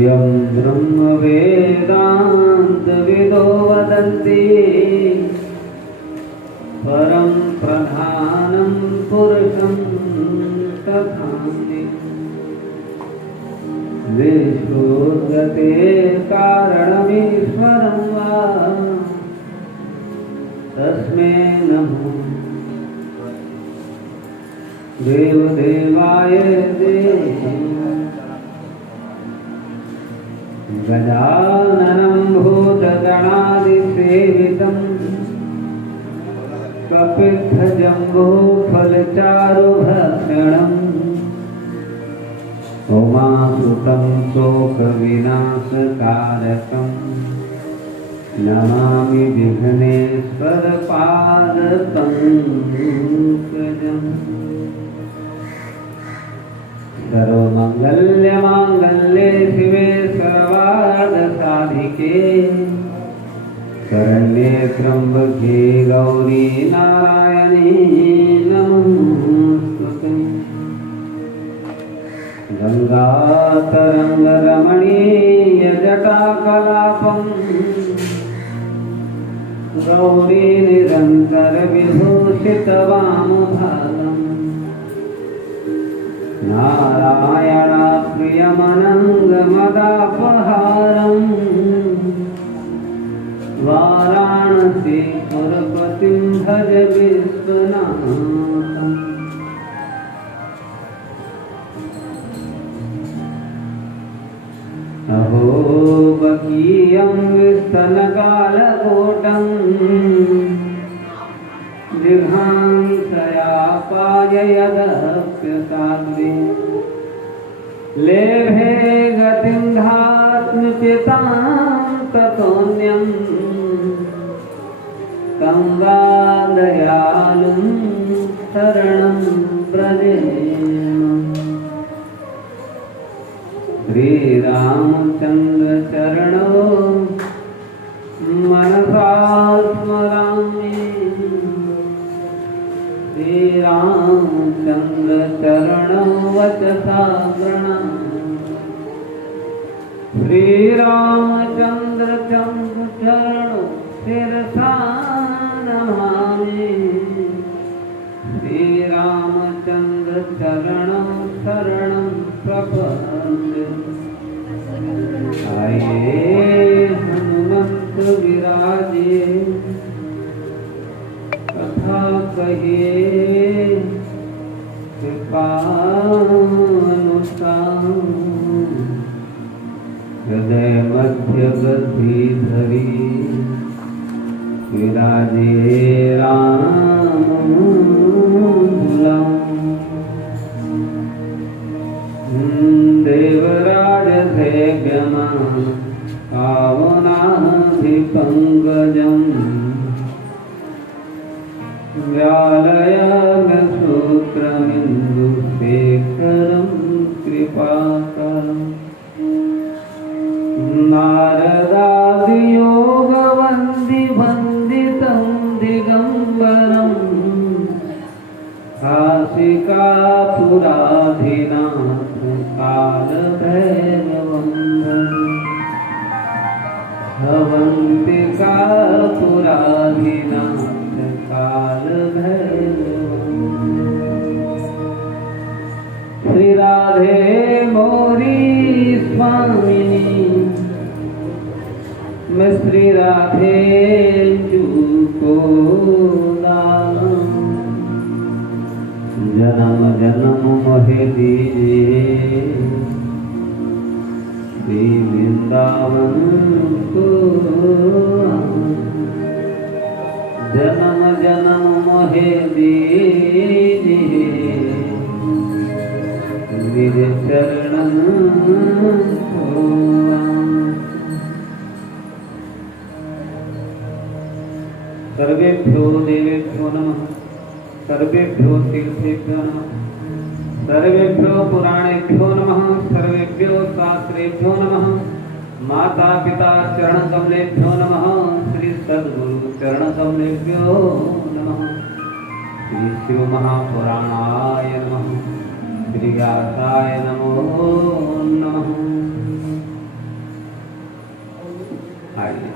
यं ब्रह्म वेदांत विदो वदन्ति परं प्रधानं पुरुषं तथान्ति विश्वोद्गतेः कारणमीश्वरं वा तस्मै नमो देवदेवाय देवाय। गजाननं भूतगणादिसेवितं कपित्थजम्बूफलचारुभक्षणम् उमासुतं शोकविनाशकारकं नमामि विघ्नेश्वरपादपङ्कजम्। सर्वमङ्गल्यमाङ्गल्ये शिवे सर्वार्थसाधिके शरण्ये त्र्यम्बके गौरी नारायणी नमोस्तुते। गङ्गातरङ्गरमणीयजटाकलापं गौरी निरन्तरविभूषितवामभागम् नारायणाप्रियमनङ्गमदापहारम् वाराणसीपुरपतिं भज विश्वनाथम्। अहो बकीयं विस्तनकालकोटं जिघांसयापाय यदप्यसाग्रे लेभे गतिं धात्म्यपितां ततोऽन्यं तं वा दयालुं शरणं व्रजेम। श्रीरामचन्द्र चरणो मनसा स्मरामि श्रीरामचन्द्र चरणो वचसा प्रणमामि श्रीरामचन्द्र चरणो शिरसा नमामि श्रीरामचन्द्र चरणो शरणं प्रपद्ये। आइए हनुमंत विराजे कथा कहिए कृपानुसार हृदय मध्य गति धरी विराजे राम देवराज सेव्यमान पावनाधिपङ्कजम् व्यालयसूत्रमिन्दुशेखरं कृपाकरम् नारदादियोगवन्दिवन्दितं दिगम्बरम् काशिकापुराधिनाथ कालभैरवन्दनम् अवन्तिकापुराधिनाथ कालभैरवन्दनम्। श्री राधे मोरी स्वामिनी मैं श्री राधे को जन्म जन्म मोहे दीजिए श्री वृंदावन को जन्म जन्म मोहे दीजिए गिर चरण को। सर्वेभ्यो देवेभ्यो नमः सर्वेभ्यो तीर्थेभ्यो नमः सर्वेभ्यो पुराणेभ्यो नमः सर्वेभ्यो शास्त्रेभ्यो नमः माता पिता चरण कमलेभ्यो नमः। श्री सद्गुरु चरणकमलेभ्यो नमः। श्री शिव महापुराणाय नमः। श्री व्यासाय नमो नमः। आइए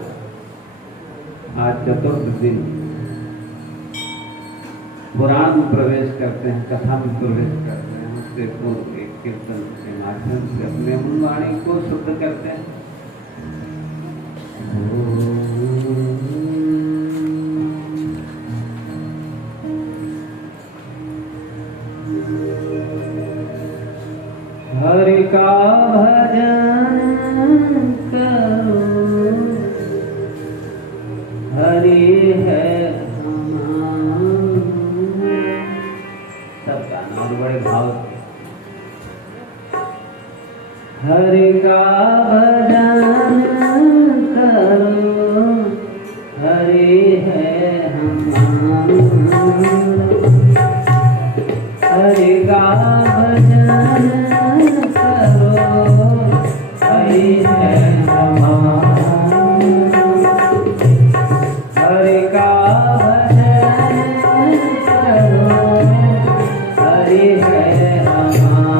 आज चतुर्थ दिन पुराण में प्रवेश करते हैं, कथा में प्रवेश करते हैं। उससे पूर्व एक कीर्तन के माध्यम से अपने मन वाणी को शुद्ध करते हैं। हरि का भजन करो, हरि है सब गाना और बड़े भाव से। हरि का भजन करो, हरि है हमारा। हरि का भजन करो, हरि है हमारा। हरि का भजन करो, हरि है हमारा।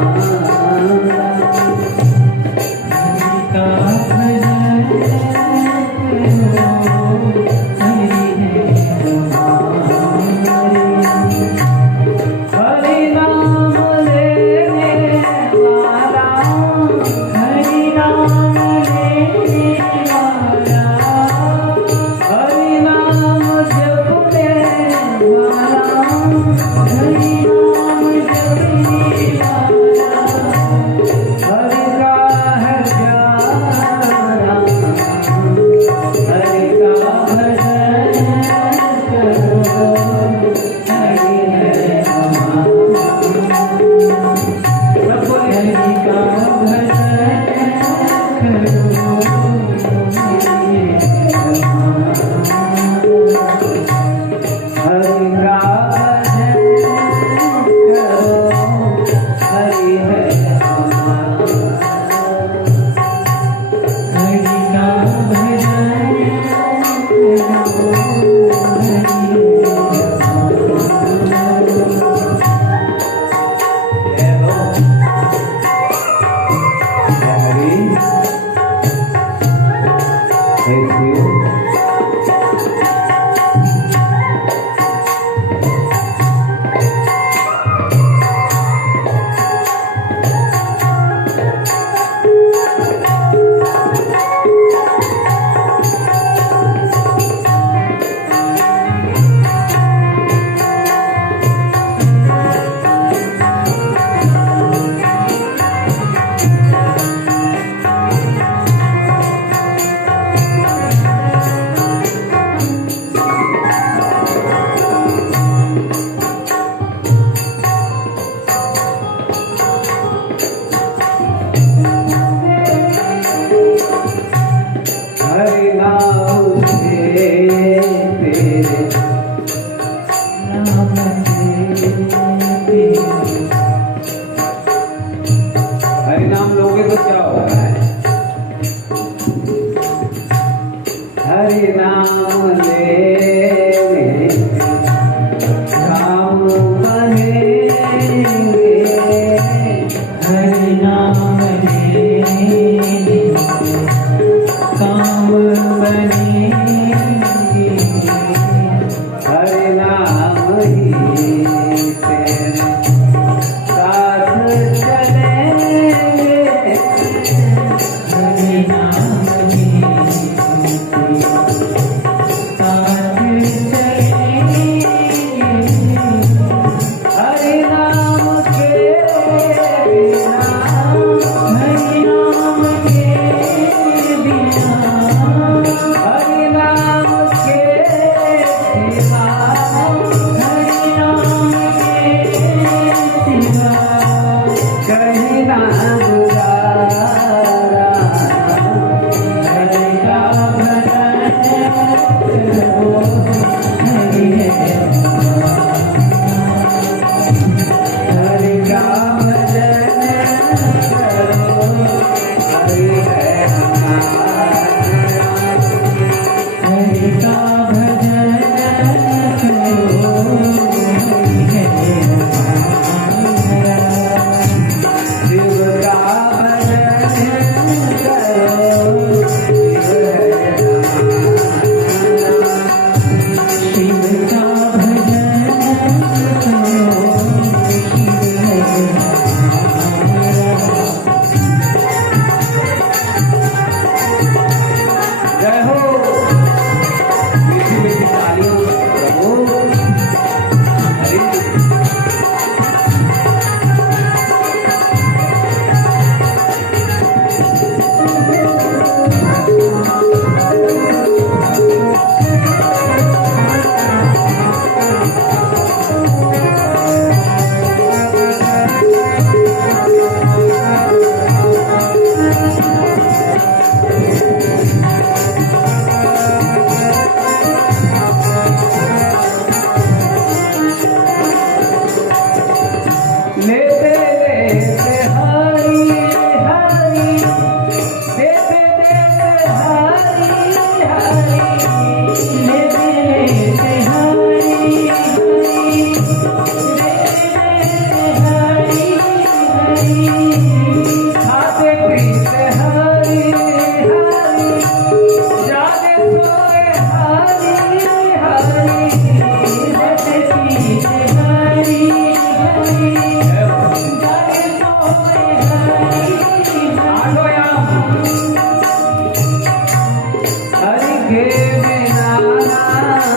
हरि का भजन करो, हरि है हमारा। हरि नाम लेने वाला, हरि नाम लेने वाला, हरि नाम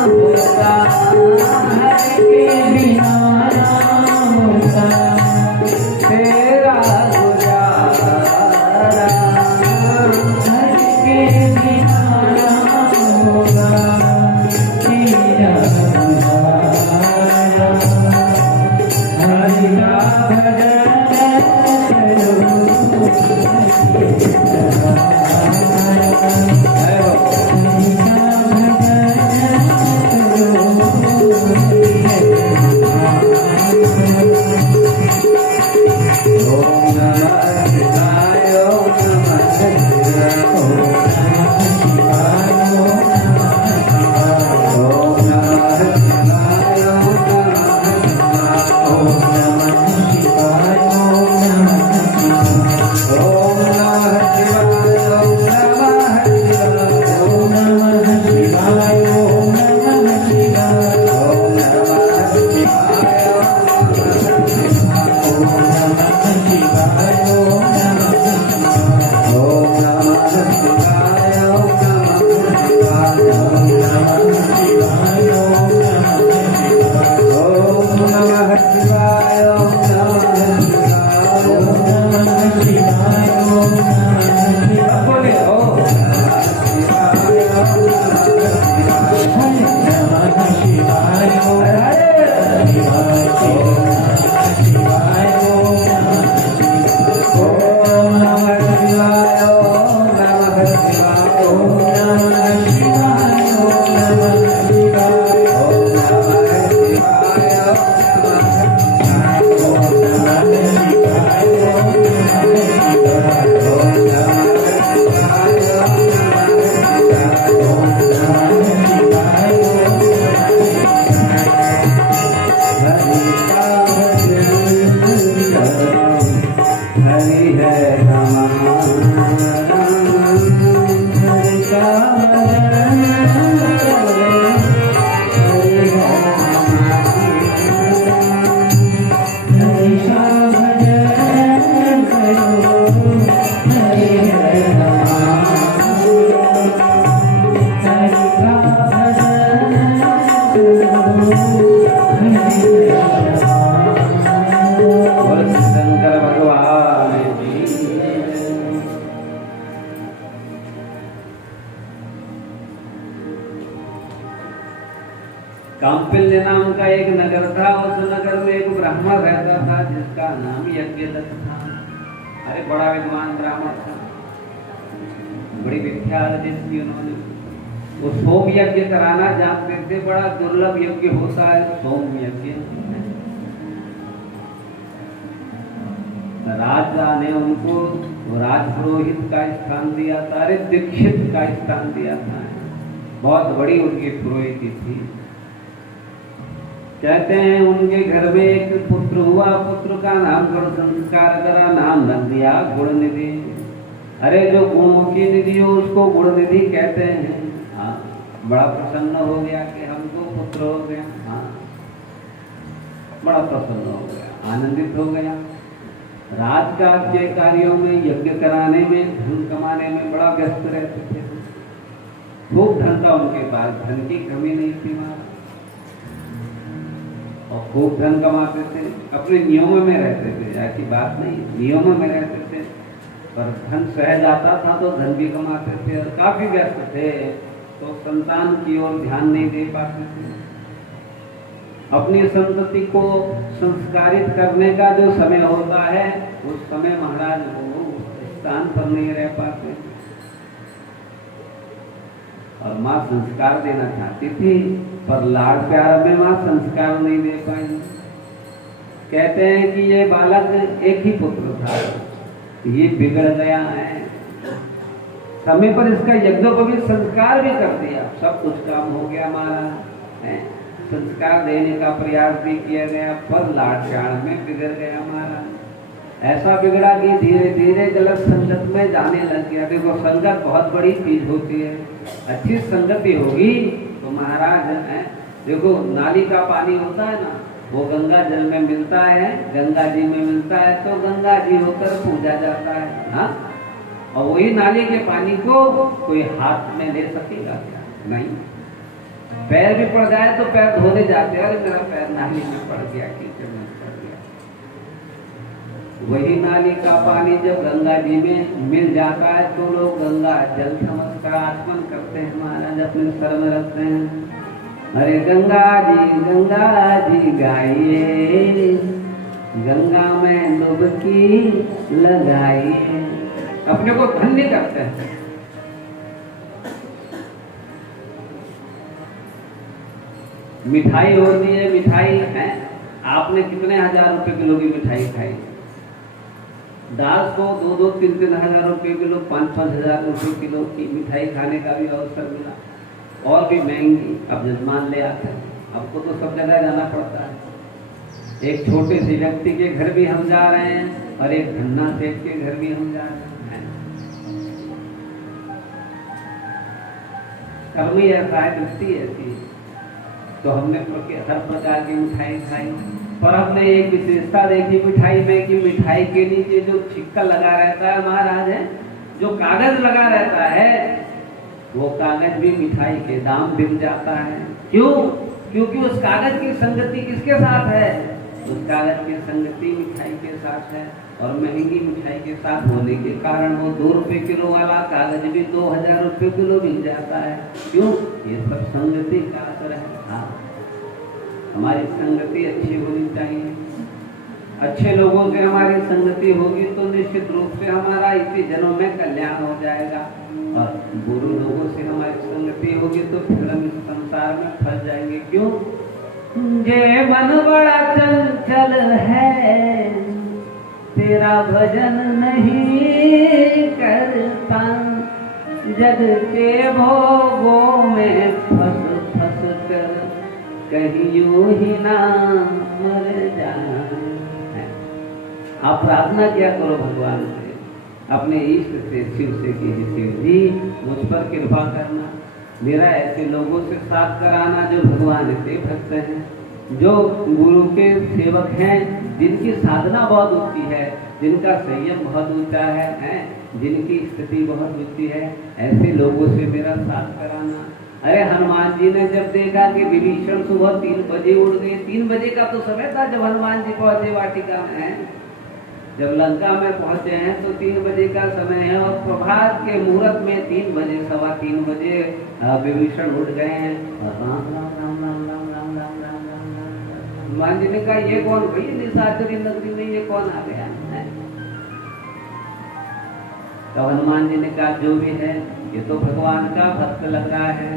होता, हरि के बिना ना होता तेरा गुजारा, हरि के बिना ना होगा तेरा गुजारा। हरि का भजन करो, काम्पिल्य नाम का एक नगर था। उस नगर में एक ब्राह्मण रहता था जिसका नाम यज्ञदत्त था। अरे बड़ा विद्वान ब्राह्मण था, बड़ी विद्या अर्जित की उन्होंने। वो सोम यज्ञ कराना जानते थे। बड़ा दुर्लभ यज्ञ होता है सोम यज्ञ। राजा ने उनको राजपुरोहित का स्थान दिया था, अरे दीक्षित का स्थान दिया था। बहुत बड़ी उनकी पुरोहिती थी। कहते हैं उनके घर में एक पुत्र हुआ। पुत्र का नाम गुण संस्कार करा, नाम रख दिया गुण निधि। अरे जो गुणों की निधि हो उसको गुण निधि कहते हैं। हाँ, बड़ा प्रसन्न हो गया कि हमको पुत्र हो गया। हाँ, बड़ा प्रसन्न हो गया, आनंदित हो गया। राजकाज के कार्यों में, यज्ञ कराने में, धन कमाने में बड़ा व्यस्त रहते थे। खूब धन था उनके पास, धन की कमी नहीं थी महाराज, और खूब धन कमाते थे। अपने नियमों में रहते थे, ऐसी बात नहीं, नियमों में रहते थे। पर धन सहज आता था तो धन भी कमाते थे, और काफी व्यस्त थे तो संतान की ओर ध्यान नहीं दे पाते थे। अपनी संतति को संस्कारित करने का जो समय होता है उस समय महाराज वो स्थान पर नहीं रह पाते। और माँ संस्कार देना चाहती थी पर लाड़ प्यार में माँ संस्कार नहीं दे पाई। कहते हैं कि ये बालक एक ही पुत्र था, ये बिगड़ गया है। समय पर इसका यज्ञोपवीत संस्कार भी कर दिया, सब कुछ काम हो गया हमारा है। संस्कार देने का प्रयास भी किया गया पर लाड़ प्यार में बिगड़ गया हमारा। ऐसा बिगड़ा कि धीरे धीरे गलत संगत में जाने लग गया। देखो संगत बहुत बड़ी चीज होती है। अच्छी संगति होगी तो महाराज है, देखो नाली का पानी होता है ना, वो गंगा जल में मिलता है, गंगा जी में मिलता है तो गंगा जी होकर पूजा जाता है। हाँ, और वही नाली के पानी को कोई हाथ में ले सकेगा क्या? नहीं। पैर भी पड़ जाए तो पैर धोने जाते हैं, अरे मेरा पैर नाली में पड़ गया, कीचड़ में पड़ गया। वही नाली का पानी जब गंगा जी में मिल जाता है तो लोग गंगा जल समझकर आचमन करते हैं, महाराज अपने सर में रखते हैं, अरे गंगा जी गाइए, गंगा में डुबकी लगाइए, अपने को धन्य करते हैं। मिठाई होती है, मिठाई है, आपने कितने हजार रुपए किलो की मिठाई खाई? दास को 2-3 हजार रुपए किलो, 5-5 हजार रुपए किलो की मिठाई खाने का भी अवसर मिला, और भी महंगी। अब जजमान ले आते हैं, आपको तो सब जगह जाना पड़ता है। एक छोटे से व्यक्ति के घर भी हम जा रहे हैं और एक धन्ना सेठ के घर भी हम जा रहे हैं। कर्म ही ऐसा है, दृष्टि ऐसी है। तो हमने हर प्रकार की मिठाई खाई, पर हमने एक विशेषता देखी मिठाई में कि मिठाई के नीचे जो छिक्का लगा रहता है महाराज है, जो कागज लगा रहता है, वो कागज भी मिठाई के दाम बिक जाता है। क्यों? क्योंकि उस कागज की संगति किसके साथ है? उस कागज की संगति मिठाई के साथ है, और महंगी मिठाई के साथ होने के कारण वो 2 रुपए किलो वाला कागज भी 2000 रुपए किलो मिल जाता है। क्यों? ये सब संगति का असर है। हाँ, हमारी संगति अच्छी होनी चाहिए। अच्छे लोगों से हमारी संगति होगी तो निश्चित रूप से हमारा इसी जन्म में कल्याण हो जाएगा, और बुरे लोगों से हमारी संगति होगी तो फिर हम इस संसार में फंस जाएंगे। क्यों? जे मन बड़ा चंचल है, तेरा भजन नहीं करता, जग के भोगों में फंस फंस कर कहीं यूं ही ना मर जाना। आप प्रार्थना किया करो भगवान से, अपने इष्ट से, शिव से कि शिव जी मुझ पर कृपा करना, मेरा ऐसे लोगों से साथ कराना जो भगवान के भक्त हैं, जो गुरु के सेवक हैं, जिनकी साधना बहुत ऊंची है, जिनका संयम बहुत ऊंचा है, जिनकी स्थिति बहुत ऊंची है, ऐसे लोगों से मेरा साथ कराना। अरे हनुमान जी ने जब देखा कि विभीषण सुबह 3 बजे उठ गए, 3 बजे का तो समय था जब हनुमान जी पहुंचे वाटिका में, जब लंका में पहुंचे हैं तो 3 बजे का समय है, और प्रभात के मुहूर्त में 3 बजे 3:15 बजे विभीषण उठ गए हैं, और राम राम राम राम राम राम राम राम राम। हनुमान जी ने कहा ये कौन भाई, निशाचरी नगरी में ये कौन आ गया है? तो हनुमान जी ने कहा जो भी है ये तो भगवान का भक्त लग रहा है,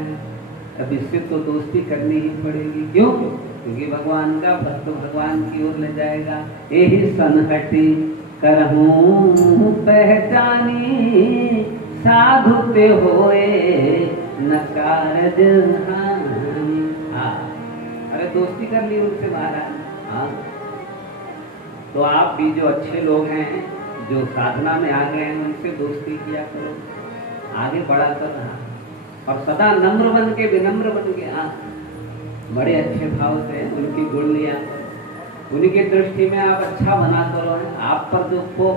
अब इससे तो दोस्ती करनी ही पड़ेगी। क्यों? क्योंकि भगवान का भक्त भगवान की ओर ले जाएगा। यही सनहटी करहूं पहचानी, साधु ते होए न कारज हानि। हाँ, अरे दोस्ती करनी उनसे महाराज। हाँ, तो आप भी जो अच्छे लोग हैं, जो साधना में आ गए हैं, उनसे दोस्ती किया करो, आगे बढ़ा कर रहा, और सदा नम्र बन के, विनम्र बन के, हाँ, बड़े अच्छे भाव से उनकी गुण लिया, उनकी दृष्टि में आप अच्छा बना करो। आप पर जो को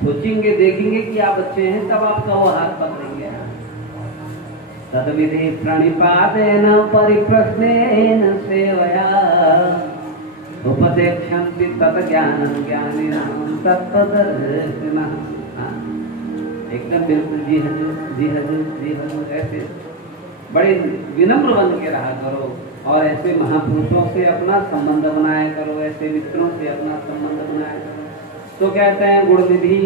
सोचेंगे, देखेंगे कि आप अच्छे हैं, तब आपका वो हाथ पकड़ेंगे। तद्विधि प्रणिपातेन परिप्रश्नेन सेवया, उपदेक्षन्ति तत् ज्ञानं ज्ञानिनां तत्त्वदर्शिनः। एकदम बिल्कुल जी हजूर, जी हजूर, जी हजूर, ऐसे बड़े विनम्र बन के रहा करो, और ऐसे महापुरुषों से अपना संबंध बनाया करो, ऐसे मित्रों से अपना संबंध बनाया करो। तो कहते हैं गुणनिधि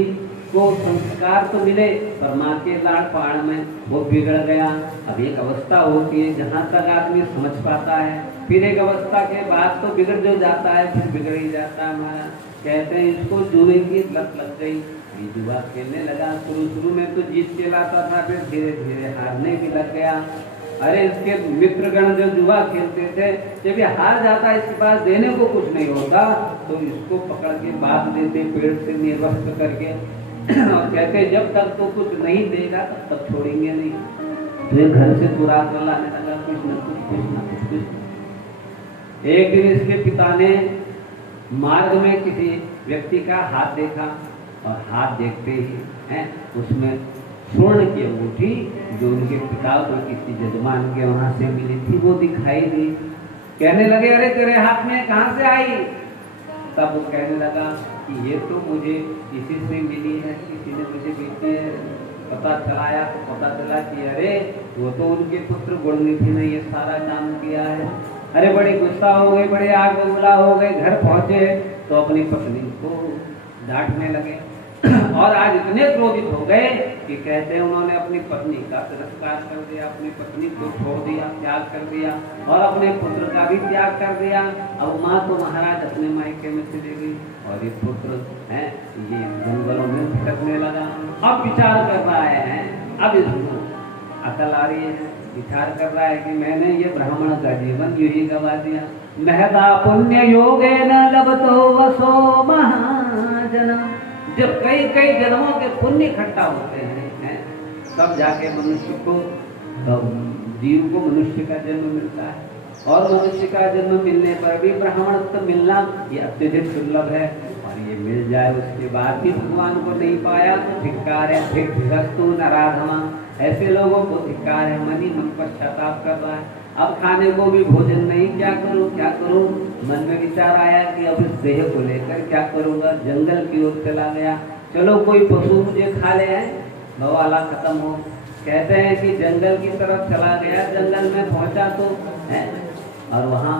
को संस्कार तो मिले, पर माँ के लाड़ पाड़ में वो बिगड़ गया। अब एक अवस्था होती है जहाँ तक आदमी समझ पाता है, फिर एक अवस्था के बाद तो बिगड़ जो जाता है, फिर बिगड़ ही जाता है हमारा। कहते हैं इसको जुए की लत लग गई, ये जुआ खेलने लगा। शुरू में तो जीत के लाता था, फिर धीरे धीरे हारने भी लग गया। अरे इसके मित्रगण जो जुआ खेलते थे, जब ये हार जाता है, इसके पास देने को कुछ नहीं होता, तो इसको पकड़ के बांध देते पेड़ से निर्वस्त्र करके, और कहते जब तक तो कुछ नहीं देगा तब तक छोड़ेंगे नहीं। तो ये घर से चुरा कर लाने लगा, कुछ न कुछ, कुछ न कुछ, कुछ। एक दिन इसके पिता ने मार्ग में किसी व्यक्ति का हाथ देखा, और हाथ देखते ही उसमें स्वर्ण की अंगूठी जो उनके पिता को किसी जजमान के वहां से मिली थी वो दिखाई दी। कहने लगे अरे तेरे हाथ में कहां से आई? तब वो कहने लगा कि ये तो मुझे किसी से मिली है, किसी ने मुझे दी है। पता चलाया तो पता चला कि अरे वो तो उनके पुत्र गुणनिधि ने ये सारा काम किया है। अरे बड़े गुस्सा हो गए, बड़े आग बबूला हो गए। घर पहुंचे तो अपनी पत्नी को डांटने लगे और आज इतने क्रोधित हो गए कि कहते हैं उन्होंने अपनी पत्नी का तिरस्कार कर दिया, अपनी पत्नी को छोड़ दिया, त्याग कर दिया और अपने पुत्र का भी त्याग कर दिया। अब माँ तो महाराज अपने मायके में चली गई और ये पुत्र है ये जंगलों में भटकने लगा। अब विचार कर रहा है, अब इसको अकल आ रही है, विचार कर रहा है कि मैंने ये ब्राह्मण का जीवन यूं ही गवा दिया। महदा पुण्य योगे न लभतो वसो महाजन। जब कई कई जन्मों के पुण्य इकट्ठा होते हैं तब जाके मनुष्य को जीव को मनुष्य का जन्म मिलता है। और मनुष्य का जन्म मिलने पर भी ब्राह्मणत्व मिलना ये अत्यधिक दुर्लभ है। और ये मिल जाए उसके बाद भी भगवान को नहीं पाया तो धिक्कार है, धिक्स्तु नराधमा। ऐसे लोगों को धिक्कार है, मन ही मन पश्चाताप कर रहा है। अब खाने को भी भोजन नहीं, क्या करूं क्या करूं। मन में विचार आया कि अब इस देह को लेकर क्या करूंगा। जंगल की ओर चला गया, चलो कोई पशु मुझे खा ले, भवाला खत्म हो। कहते हैं कि जंगल की तरफ चला गया, जंगल में पहुंचा तो है और वहाँ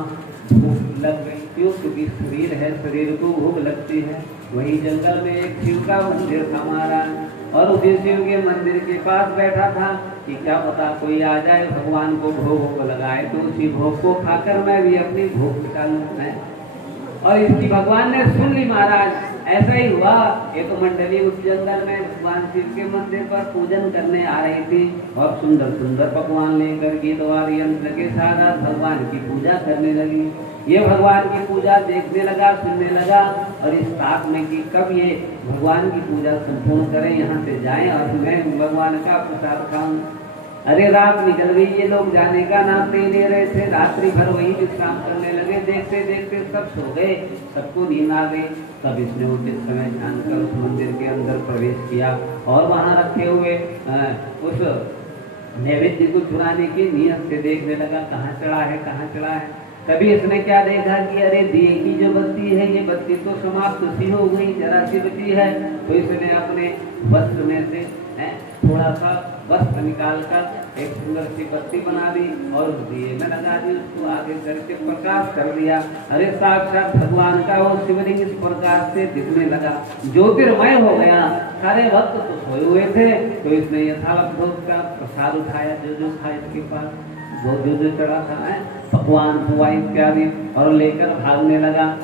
भूख लग गई। क्यों? क्योंकि शरीर है, शरीर को भूख लगती है। वही जंगल में एक शिव का मंदिर था महाराज, और उसी शिव के मंदिर के पास बैठा था कि क्या पता कोई आ जाए भगवान को भोग को लगाए तो उसी भोग को खाकर मैं भी अपनी भूख निकाल लूं। और इसकी भगवान ने सुन ली महाराज। ऐसा ही हुआ, एक मंडली उस जंगल में भगवान शिव के मंदिर पर पूजन करने आ रही थी और सुंदर सुंदर पकवान लेकर गीत और यंत्र के साथ भगवान की पूजा करने लगी। ये भगवान की पूजा देखने लगा, सुनने लगा और इस ताक में कि कब ये भगवान की पूजा संपूर्ण करें, यहाँ से जाएं और मैं भगवान का प्रसाद खाऊं। अरे रात निकल गई, ये लोग जाने का नाम नहीं ले रहे थे। रात्रि भर वही विश्राम करने लगे। देखते देखते सब सो गए, सबको नींद आ गई। तब इसने उचित समय जानकर उस मंदिर के अंदर प्रवेश किया और वहां रखे हुए उस नैवेद्य को चुराने की नियत से देखने लगा कहाँ चढ़ा है, कहाँ चढ़ा है। तभी इसने क्या देखा कि अरे दिए की जो बत्ती है ये बत्ती तो समाप्त सी हो गई, जरा सी बची है। तो इसने अपने वस्त्र में से थोड़ा सा वस्त्र निकालकर एक सुंदर सी बत्ती बना दी और उस दिए में लगा दी, उसको आगे करके प्रकाश कर दिया। अरे साक्षात भगवान का वो शिवलिंग इस प्रकाश से दिखने लगा, ज्योतिर्मय हो गया। सारे भक्त तो सोए हुए थे तो इसने यथावत भोग का प्रसाद उठाया, जो था इसके पास, वो जो चढ़ा था पकवान हुआ इत्यादि, और लेकर भागने लगा।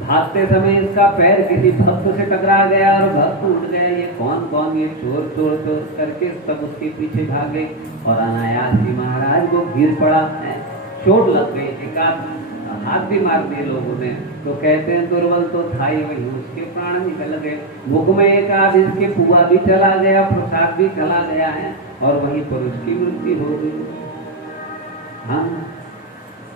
भागते समय इसका पैर किसी भक्त से टकरा गया और भक्त उठ गए। ये कौन ये चोर चोर चोर करके सब उसके पीछे भागे और अनायास ही महाराज को गिर पड़ा, चोट लग गई, एकाध हाथ भी मार दिए लोगों ने। तो कहते हैं दुर्बल तो था ही वही, उसके प्राण निकल गए। मुख में एक आध इसके पुआ भी चला गया, प्रसाद भी चला गया है और वहीं पर उसकी मृत्यु हो गई। हाँ,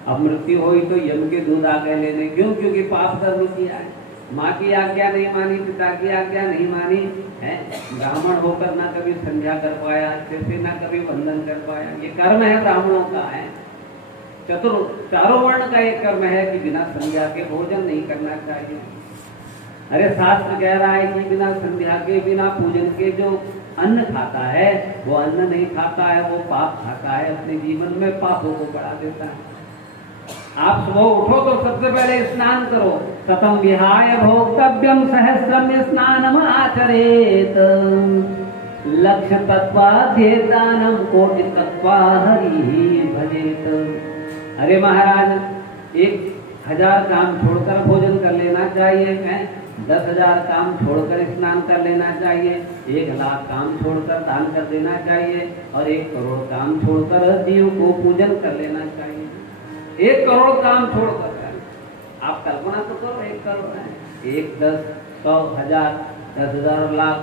अब मृत्यु हुई तो यम के दूध आ गए लेने। क्यों? क्योंकि पाप कर्म किया है, माँ की आज्ञा नहीं मानी, पिता की आज्ञा नहीं मानी है। ब्राह्मण होकर ना कभी संध्या कर पाया, जैसे ना कभी वंदन कर पाया। ये कर्म है ब्राह्मणों का है। चारों वर्ण का एक कर्म है कि बिना संध्या के भोजन नहीं करना चाहिए। अरे शास्त्र कह रहा है कि बिना संध्या के, बिना पूजन के जो अन्न खाता है वो अन्न नहीं खाता है, वो पाप खाता है, अपने जीवन में पापों को बढ़ा देता है। आप सुबह उठो तो सबसे पहले स्नान करो। शतम विहाय भोक्तव्यम सहस्रम स्नानम आचरेत। लक्ष्य तत्वाध्येतानम कोटि तत्वा हरि भजेत। अरे महाराज 1000 काम छोड़कर भोजन कर लेना चाहिए, 10,000 काम छोड़कर स्नान कर लेना चाहिए, 1,00,000 काम छोड़कर दान कर देना चाहिए और 1 करोड़ काम छोड़कर जीव को पूजन कर लेना चाहिए। 1 करोड़ काम छोड़कर आप कल्पना तो करो, 1 करोड़ है, 1, 10, 100, 1000, 10,000, लाख,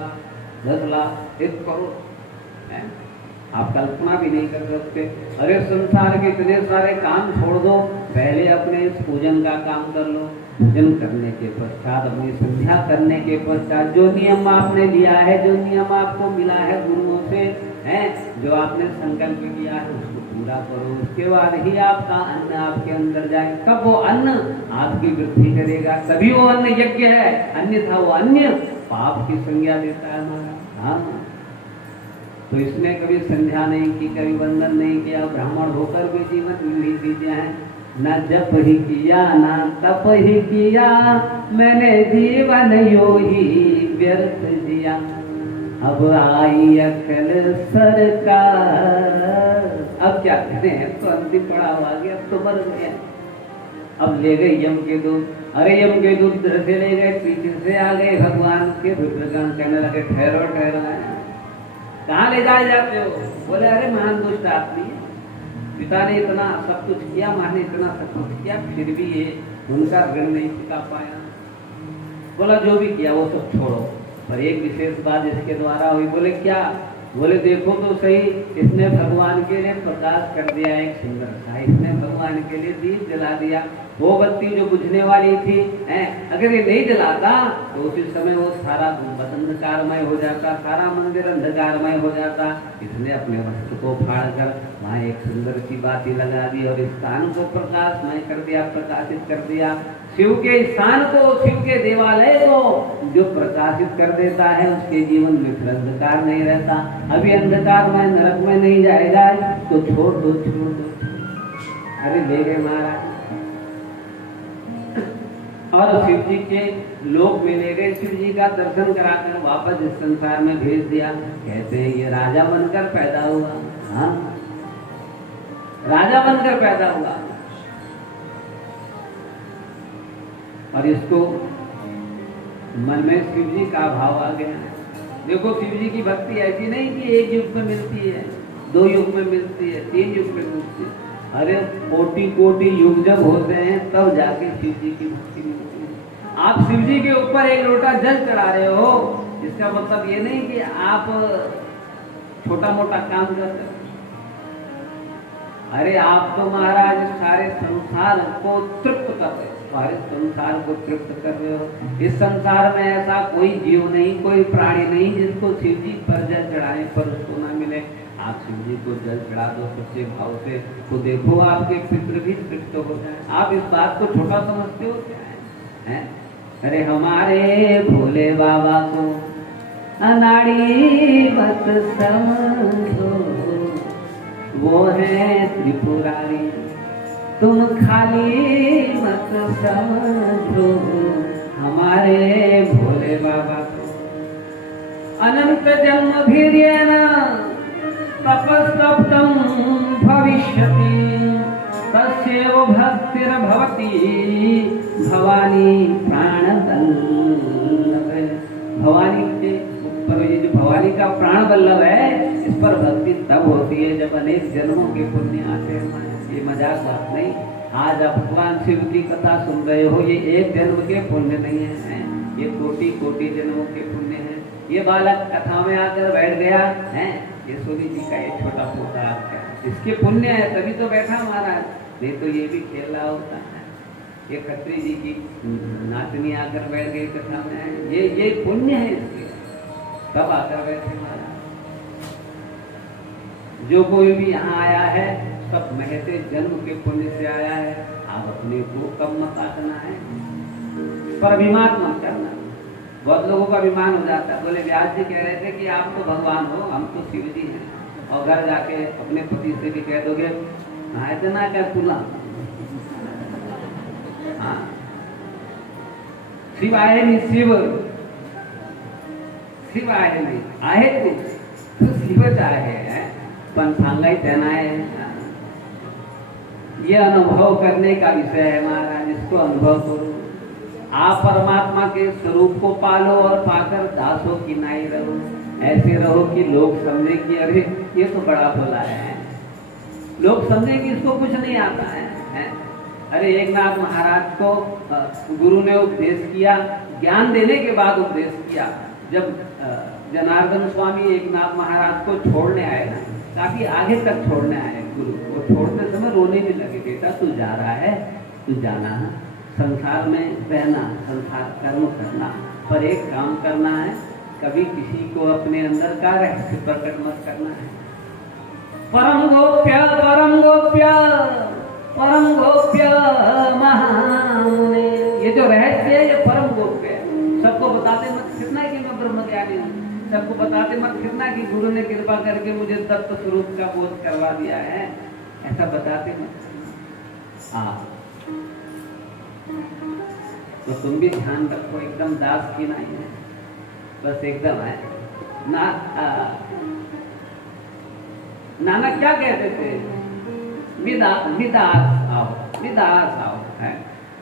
10 लाख, 1 करोड़ है। आप कल्पना भी नहीं कर सकते। अरे संसार के इतने सारे काम छोड़ दो, पहले अपने इस पूजन का काम कर लो। पूजन करने के पश्चात, अपनी संध्या करने के पश्चात जो नियम आपने लिया है, जो नियम आपको मिला है गुरुओं से, है जो आपने संकल्प किया है, उसको पूरा करो। उसके बाद ही आपका अन्न आपके अंदर जाए, तब वो अन्न आपकी वृद्धि करेगा, तभी वो अन्न यज्ञ है। अन्यथा वो अन्य पाप की संज्ञा देता है हमारा। हाँ, तो इसने कभी संध्या नहीं की, कभी वंदन नहीं किया, ब्राह्मण होकर भी जीवन यूं ही बीते हैं। न जप ही किया ना तप ही किया, मैंने जीवन यो ही व्यर्थ जिया। अब आई अकल सरकार, अब क्या करें, तो अंतिम पड़ाव आ गया, अब तो मर गया। अब ले गए यम के दूत। अरे यम के दूत इधर से ले गए, पीछे से आ गए भगवान के भगवान, कहने लगे ठहरो ठहरो, कहाँ ले जाए जाते हो? बोले अरे महान दुष्ट आदमी, पिता ने इतना सब कुछ किया, माँ ने इतना सब कुछ किया, फिर भी ये उनका ऋण नहीं चुका पाया। बोला जो भी किया वो सब छोड़ो, पर एक विशेष बात इसके द्वारा हुई। बोले क्या? बोले देखो तो सही, इसने भगवान के लिए प्रकाश कर दिया एक सुंदर सा, इसने भगवान के लिए दीप जला दिया। वो बत्ती जो बुझने वाली थी, अगर ये नहीं जलाता तो उसी समय वो सारा गुंबद अंधकारमय हो जाता, सारा मंदिर अंधकारमय हो जाता। इसने अपने वस्त्र को फाड़ कर वहाँ एक सुंदर सी बाती लगा दी और स्थान को प्रकाशमय कर दिया, प्रकाशित कर दिया। शिव के स्थान को, शिव के देवालय को जो प्रकाशित कर देता है, उसके जीवन में फिर अंधकार नहीं रहता। अभी अंधकार में नरक में नहीं जाएगा तो छोड़ दो, छोड़ दो। अरे ले गए महाराज और शिव जी के लोक में ले गए, शिव जी का दर्शन कराकर वापस इस संसार में भेज दिया। कहते हैं ये राजा बनकर पैदा हुआ। हाँ, राजा बनकर पैदा हुआ और इसको मन में शिव जी का भाव आ गया। देखो शिव जी की भक्ति ऐसी नहीं कि एक युग में मिलती है, 2 युग में मिलती है, 3 युग में मिलती है। अरे कोटि कोटि युग जब होते हैं तब जाके शिव जी की भक्ति मिलती है। आप शिव जी के ऊपर एक लोटा जल चढ़ा रहे हो, इसका मतलब ये नहीं कि आप छोटा मोटा काम कर रहे हो। अरे आप तो महाराज सारे संसार को तृप्त कर रहे हो, सारे संसार को तृप्त कर रहे हो। इस संसार में ऐसा कोई जीव नहीं, कोई प्राणी नहीं जिसको शिव जी पर जल चढ़ाने पर उसको ना मिले। आप शिव जी को जल चढ़ा दो सच्चे भाव से, तो देखो आपके पितृ भी तृप्त हो जाए। आप इस बात को छोटा समझते हो क्या है? अरे हमारे भोले बाबा को अनाड़ी मत समझो, वो है त्रिपुरारी, तुम खाली मत समझो हमारे भोले बाबा को। अनंत जन्म भीर्येण तपस्तप्तं भविष्यति, तस्यैव भक्तिर्भवति भवानी प्राणवल्लभ। भवानी के ऊपर ये जो भवानी का प्राण वल्लभ है, इस पर भक्ति तब होती है जब अनेक जन्मों के पुण्य आते हैं। ये मजाक बात नहीं। आज आप भगवान शिव की कथा सुन रहे हो, ये एक जन्म के पुण्य नहीं है, ये कोटि कोटि जन्मों के पुण्य है। ये बालक कथा में आकर बैठ गया है, ये सोनी जी का एक छोटा पोता आपका, इसके पुण्य है तभी तो बैठा महाराज, नहीं तो ये भी खेल रहा होता है। ये खत्री जी की नातनी आकर बैठ गई कथा में, ये पुण्य है इसके, तब आकर बैठे महाराज। जो कोई भी यहाँ आया है सब महते जन्म के पुण्य से आया है। आप अपने को कम मत आतना है, पर अभिमान मत करना। बहुत लोगों का अभिमान हो जाता है। बोले व्यास जी कह रहे थे कि आप तो भगवान हो, हम तो शिव जी हैं, और घर जाके अपने पति से भी कह दोगे हाँ इतना क्या तुला, हाँ शिव आए नहीं, शिव आए नहीं, आहे तो शिवच आहे, पण सांगाय त्यांना है। ये अनुभव करने का विषय है महाराज, इसको अनुभव करो। आप परमात्मा के स्वरूप को पालो और पाकर दासों की नाई रहो। ऐसे रहो कि लोग समझे कि अरे ये तो बड़ा भोला है, लोग समझे कि इसको कुछ नहीं आता है। अरे एक नाथ महाराज को गुरु ने उपदेश किया, ज्ञान देने के बाद उपदेश किया। जब जनार्दन स्वामी एक नाथ महाराज को छोड़ने आए ना, ताकि आगे तक छोड़ने आए गुरु। वो छोड़ते समय रोने भी लगे, बेटा तू जा रहा है, तू जाना है, संसार में रहना, संसार कर्म करना, पर एक काम करना है, कभी किसी को अपने अंदर का रहस्य प्रकट मत करना है। परम गोप्य परम गोप्य परम गोप्य महामुने, ये जो रहस्य है ये परम गोप्य है। सबको बताते मत फिरना कि मैं ब्रह्म ज्ञानी हूँ, सबको बताते मत फिरना कि गुरु ने कृपा करके मुझे तत्व स्वरूप का बोध करवा दिया है, ऐसा बताते मत। हाँ, तो तुम भी ध्यान रखो, एकदम दास की नहीं है, बस एकदम है ना। नानक क्या कहते थे? विदास आओ, विदास आओ है।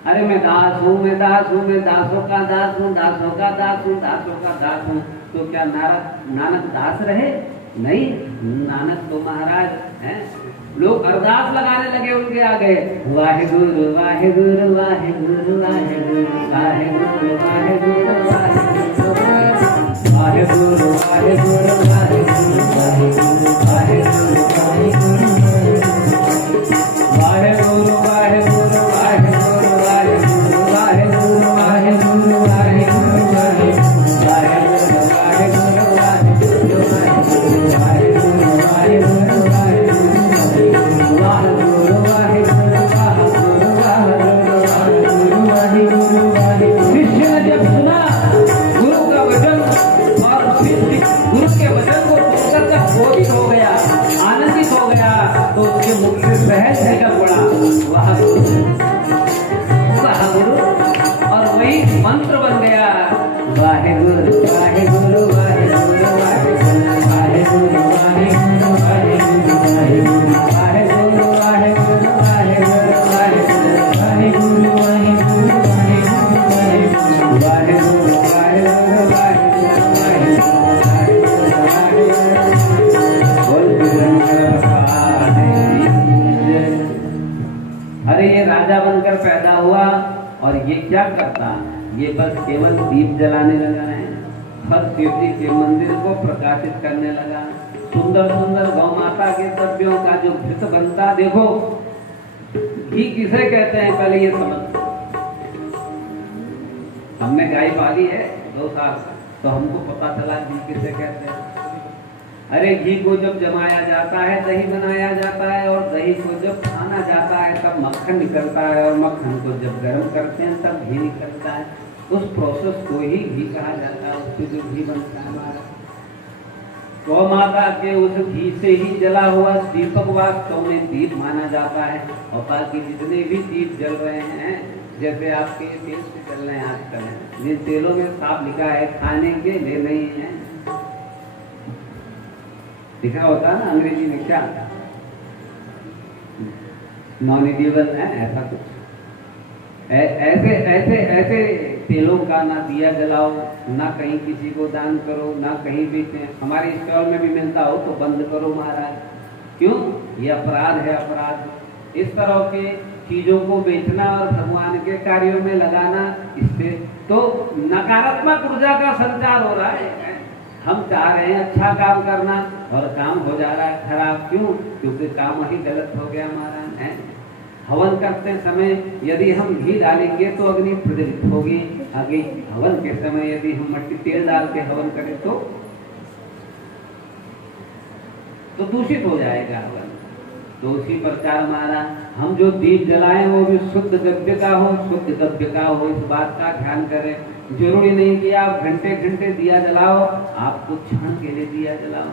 अरे मैं दास हूँ, मैं दास हूँ, मैं दासों का दास हूँ, दासों का दास हूँ, दासों का दास हूँ। तो क्या नानक दास रहे? नहीं, नानक तो महाराज है। लोग अरदास लगाने लगे उनके आगे, वाहेगुरु वाहेगुरु वाहेगुरु वाहेगुरु वाहेगुरु वाहेगुरु वाहेगुरु वाहेगुरु वाहेगुरु वाहेगुरु वाहेगुरु वाहेगुरु वाहेगुरु वाहेगुरु वाहेगुरु वाहेगुरु वाहेगुरु मंत्र बन गया, वाहेगुरु वाहेगुरु वाहेगुरु वाहेगुरु वाहेगुरु वाहेगुरु वाहेगुरु वाहेगुरु वाहेगुरु वाहेगुरु वाहेगुरु वाहेगुरु अरे ये राजा बनकर पैदा हुआ और ये क्या करता? ये बस केवल दीप जलाने लगा है, हर शिव जी के मंदिर को प्रकाशित करने लगा। सुंदर सुंदर गौ माता के द्रव्यों का जो घृत बनता, देखो घी किसे कहते हैं पहले ये समझ। हमने गाय पाली है 2 साल, तो हमको पता चला घी किसे कहते हैं। अरे घी को जब जमाया जाता है, दही बनाया जाता है, और दही को जब खाना जाता है तब मक्खन निकलता है, और मक्खन को जब गर्म करते हैं तब घी निकलता है। उस प्रोसेस को ही घी कहा जाता है, उससे जो घी बनता है हमारा। गौ माता के उस घी से ही जला हुआ दीपक वास्तव में दीप माना जाता है। और बाकी जितने भी दीप जल रहे हैं, जैसे आपके तेल से चल रहे हैं आजकल, जिन तेलों में साफ लिखा है खाने के लिए नहीं है, लिखा होता है ना अंग्रेजी में, क्या नॉन एडिबल है ऐसा कुछ। ऐसे ऐसे ऐसे तेलों का ना दिया जलाओ, ना कहीं किसी को दान करो, ना कहीं भी हमारे स्टॉल में भी मिलता हो तो बंद करो महाराज। क्यों? ये अपराध है, अपराध। इस तरह के चीजों को बेचना और भगवान के कार्यों में लगाना, इससे तो नकारात्मक ऊर्जा का संचार हो रहा है। हम चाह रहे हैं अच्छा काम करना और काम हो जा रहा है खराब। क्यों? क्योंकि काम ही गलत हो गया हमारा है। हवन करते समय यदि हम घी डालेंगे तो अग्नि प्रज्वलित होगी, आगे हवन के समय यदि हम मट्टी तेल डाल के हवन करें तो दूषित हो जाएगा हवन। तो उसी प्रकार हमारा हम जो दीप जलाएं वो भी शुद्ध द्रव्य का हो, शुद्ध द्रव्य का हो, इस बात का ध्यान करें। जरूरी नहीं कि आप घंटे घंटे दिया जलाओ, आपको क्षण के लिए दिया जलाओ।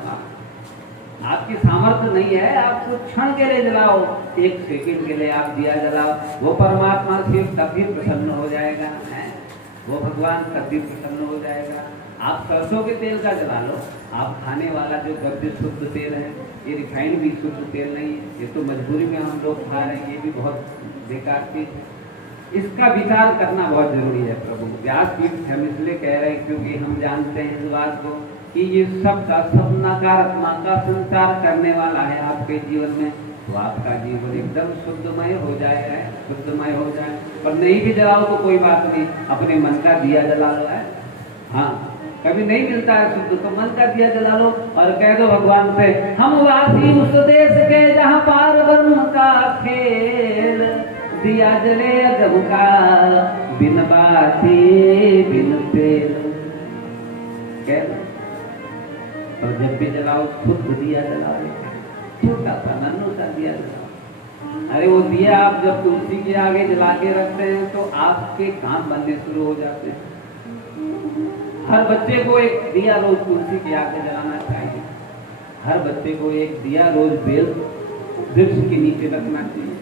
आपकी सामर्थ्य नहीं है, आपको क्षण के लिए जलाओ, 1 सेकंड के लिए आप दिया जलाओ, वो परमात्मा शिव तभी प्रसन्न हो जाएगा है, वो भगवान तभी प्रसन्न हो जाएगा। आप सरसों के तेल का जला लो, आप खाने वाला जो द्रव्य शुद्ध तेल है, ये रिफाइंड भी शुद्ध तेल नहीं है, ये तो मजबूरी में हम लोग खा रहे हैं, ये भी बहुत बेकार चीज। इसका विचार करना बहुत जरूरी है। प्रभु व्यास पीठ हम इसलिए कह रहे हैं क्योंकि हम जानते हैं इस बात को कि ये सब का सब नकारात्मक का संचार करने वाला है आपके जीवन में, तो आपका जीवन एकदम शुद्धमय हो जाएगा, शुद्धमय हो जाए। पर नहीं भी जलाओ तो कोई बात नहीं, अपने मन का दिया जला लो है। हाँ, कभी नहीं मिलता है शुद्ध, तो मन का दिया जला लो और कह दो भगवान से, हम वासी उस देश के जहाँ पार ब्रह्म का खेल, दिया जले अगम का बिन बाती बिन तेल। कह दो और जब भी जलाओ खुद दिया जलाओ, छोटा सा नन्नू सा दिया जलाओ। अरे वो दिया आप जब तुलसी के आगे जला के रखते हैं तो आपके काम बनने शुरू हो जाते हैं। हर बच्चे को एक दिया रोज तुलसी के आगे जलाना चाहिए। हर बच्चे को एक दिया रोज बेल वृक्ष के नीचे रखना चाहिए।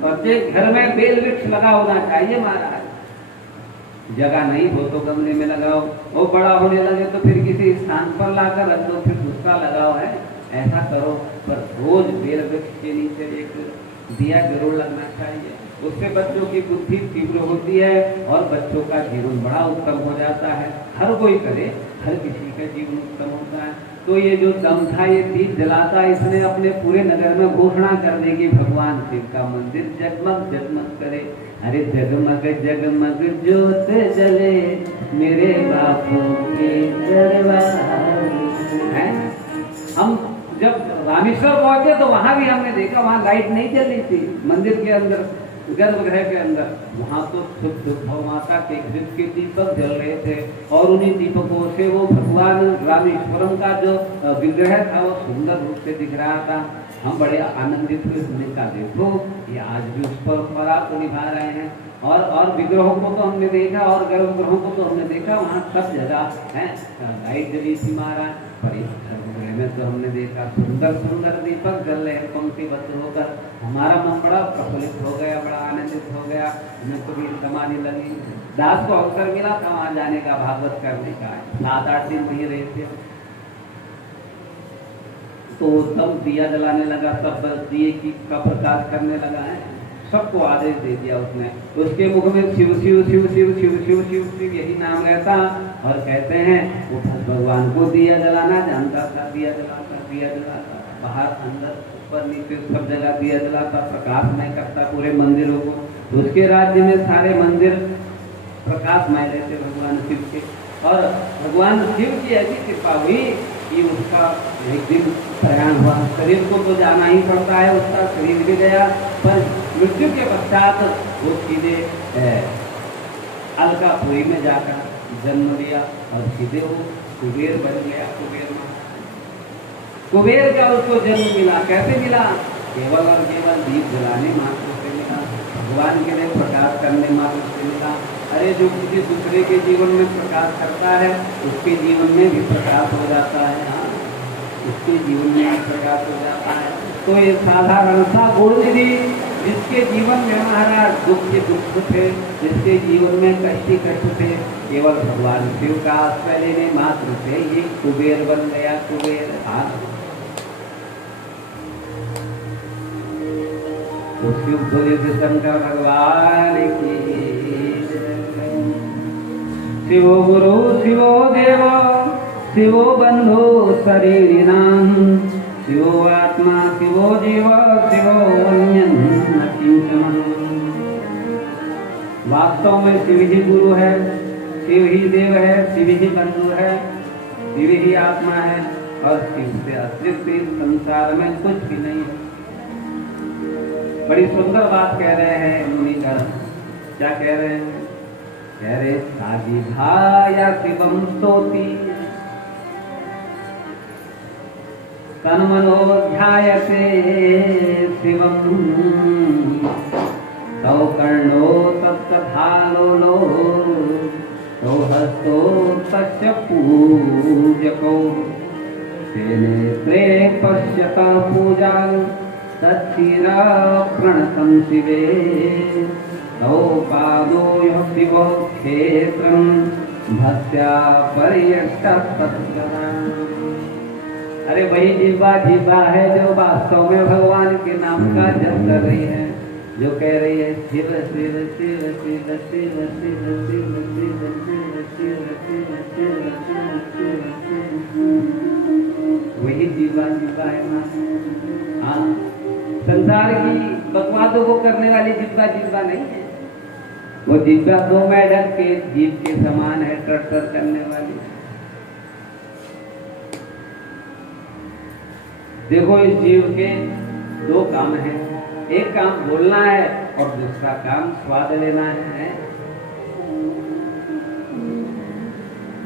प्रत्येक घर में बेल वृक्ष लगा होना चाहिए महाराज। जगह नहीं हो तो गमले में लगाओ, वो बड़ा होने लगे तो फिर किसी स्थान पर लाकर रख दो, फिर दूसरा लगाओ, है ऐसा करो। पर रोज बेल वृक्ष के नीचे एक दिया जरूर लगना चाहिए। उससे बच्चों की बुद्धि तीव्र होती है और बच्चों का जीवन बड़ा उत्तम हो जाता है। हर कोई करे, हर किसी का जीवन उत्तम होता है। तो ये जो दम था, ये दीप जलाता, इसने अपने पूरे नगर में घोषणा कर दी कि भगवान शिव का मंदिर जगमग जगमग करे। अरे जगमग जगमग ज्योत जले मेरे बापू के दरबार। हम जब रामेश्वर पहुंचे तो वहां भी हमने देखा, वहां लाइट नहीं जल रही थी मंदिर के अंदर, गर्भगृह के अंदर। वहां तो शुद्ध गौ माता के घृत के दीपक जल रहे थे और उन्हीं दीपकों से वो भगवान रामेश्वरम का जो विग्रह था वो सुंदर रूप से दिख रहा था। हम बड़े आनंदित हुए, हमने कहा देखो ये आज भी उस परंपरा को निभा रहे हैं। और विग्रहों को तो हमने देखा और गर्भगृहों को तो हमने देखा, वहाँ सब जगह है लाइट जली थी महाराज। पर इस गर्भगृह में तो हमने देखा सुंदर सुंदर दीपक जल रहे पंक्तिबद्ध होकर। हमारा मन बड़ा प्रफुल्लित हो गया, बड़ा आनंदित हो गया। हमें तो भी समाधि लगी। दास को अवसर मिला था वहां जाने का, भागवत करने का। 7-8 दिन वहीं रहे थे। तो तब दिया जलाने लगा, सब दिए का प्रकाश करने लगा है। सबको आदेश दे दिया उसने। उसके मुख में शिव शिव शिव शिव शिव शिव शिव शिव यही नाम रहता। और कहते हैं वो भगवान को दिया जलाना जानता था, दिया जलाता बाहर अंदर ऊपर नीचे सब जगह दिया जलाता, प्रकाशमय करता पूरे मंदिरों को। उसके राज्य में सारे मंदिर प्रकाशमय रहते भगवान शिव के। और भगवान शिव की ऐसी कृपा हुई कि उसका एक दिन प्रयाण हुआ। शरीर को तो जाना ही पड़ता है, उसका शरीर भी गया, पर मृत्यु के पश्चात वो सीधे अलकापुरी में जाकर जन्म लिया और सीधे वो कुबेर बन गया। कुबेर का उसको जन्म मिला। कैसे मिला? केवल और केवल दीप जलाने मात्र से मिला, भगवान के लिए प्रकाश करने मात्र से मिला। अरे जो किसी दूसरे के जीवन में प्रकाश करता है उसके जीवन में भी प्रकाश हो जाता है। हाँ, उसके जीवन में भी प्रकाश हो जाता है। तो ये साधारण सा गुरुनिधि जिसके जीवन में महाराज दुख के दुख थे, जिसके जीवन में कष्ट ही कष्ट थे, केवल भगवान शिव का आश्रय लेने मात्र से ये कुबेर बन गया। कुबेर तो शिव बोले शंकर भगवान की शिवो गुरु शिवो देव शिवो बंधु शरीरिणाम शिवो आत्मा शिवो जीव शिवो अन्यं न किंचन। वास्तव में शिव ही गुरु है, शिव ही देव है, शिव ही बंधु है, शिव ही आत्मा है और शिव से अतिरिक्त इस संसार में कुछ भी नहीं है। बड़ी सुंदर बात कह रहे हैं मुनिगण। क्या कह रहे हैं? कह रहे साजी भाया शिवम स्तोति तन्मनो ध्यायते शिवम तौ कर्णो तत्कथालोलो तौ हस्तो तस्य पूजको तेनेत्रे पश्यत पूजां तच्छिरा प्रणतं शिवे तौ पादो यः शिवो क्षेत्रं भक्त्या पर्यष्टतः। अरे वही जिह्वा है जो वास्तव में भगवान के नाम का जप कर रही है, जो कह रही है शिव शिव शिव शिव शिव शिव शिव शिव शिव शिव शिव। वही जिह्वा है ना। हाँ, संसार की बकवादों को करने वाली जिह्वा नहीं है। वो जिब्बा 2 मेढक के जीभ के समान है, टटर करने वाली। देखो इस जीव के 2 काम हैं, एक काम बोलना है और दूसरा काम स्वाद लेना है।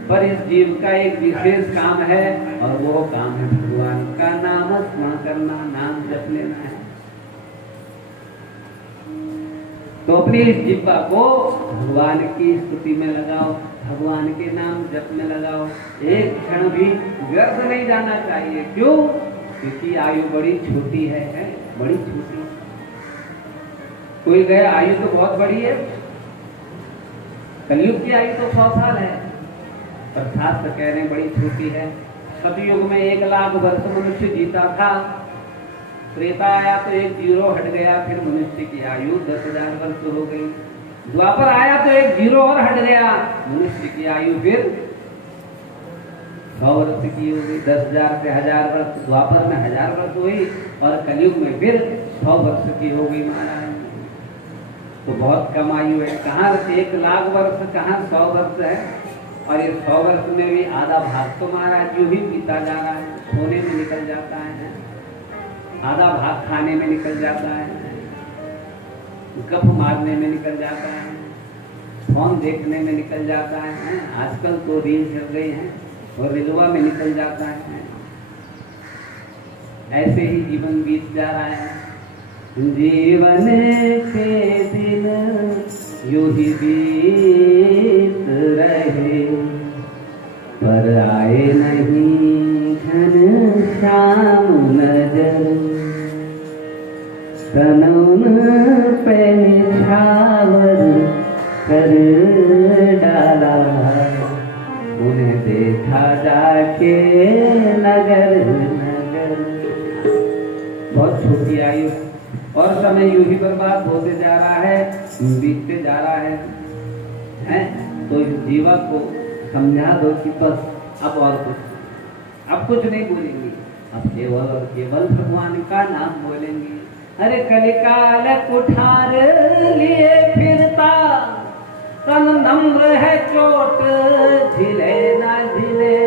पर इस जीव का एक विशेष काम है और वो काम है भगवान का नाम स्मरण करना, नाम जप लेना है। तो अपनी इस जिह्वा को भगवान की स्तुति में लगाओ, भगवान के नाम जप में लगाओ। एक क्षण भी व्यर्थ नहीं जाना चाहिए। क्यों? क्योंकि आयु बड़ी छोटी है, बड़ी छोटी। कोई गया आयु तो बहुत बड़ी है, कलयुग की आयु तो 100 साल है, पर शास्त्र कह रहे हैं बड़ी छोटी है। सतयुग में 1 लाख वर्ष मनुष्य जीता था, त्रेता आया तो 1 जीरो हट गया, फिर मनुष्य की आयु 10,000 वर्ष हो गई। द्वापर आया तो 1 जीरो और हट गया, मनुष्य की आयु फिर 100 वर्ष की हो गई। 10,000 से 1000 वर्ष, द्वापर में 1000 वर्ष हुई और कलयुग में फिर 100 वर्ष की हो गई महाराज। तो बहुत कम आयु है। कहाँ 1 लाख वर्ष, कहाँ 100 वर्ष है। और ये 100 वर्ष में भी आधा भाग तो महाराज यूं ही बीता जा रहा है, सोने में निकल जाता है, आधा भाग खाने में निकल जाता है, गप मारने में निकल जाता है, फोन देखने में निकल जाता है। आजकल तो रील चल रही है और रिलवा में निकल जाता है। ऐसे ही जीवन बीत जा रहा है। जीवन के दिन यूं ही बीत रहे, पर आए नहीं घनश्याम नजर। तनउन पे निछावर कर डाला, उन्हें देखा जाके नगर नगर। बहुत छोटी आयु और समय यूं ही बर्बाद होते जा रहा है, बीतते जा रहा है। तो इस जीवा को समझा दो कि बस अब और कुछ नहीं बोलेंगे, अब केवल और केवल भगवान का नाम बोलेंगे। अरे कलिकाल कुठार लिए फिरता, तन नम्र है चोट झिले ना झिले।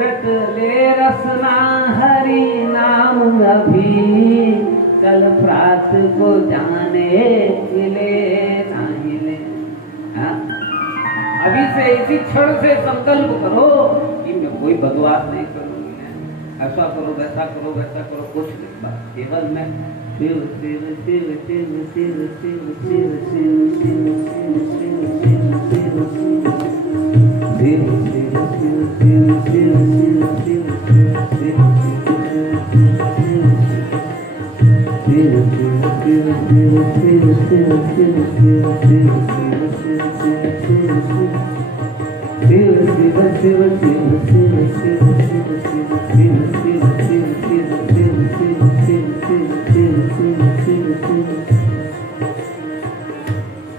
रट ले रसना हरि नाम अभी, कल प्रात को जाने मिले ना हिले। अभी से इसी क्षण से संकल्प करो कि मैं कोई बकवास नहीं करूंगी, ऐसा करो वैसा करो वैसा करो, कुछ नहीं, बस केवल मैं शिव शिव शिव शिव शिव शिव शिव शिव शिव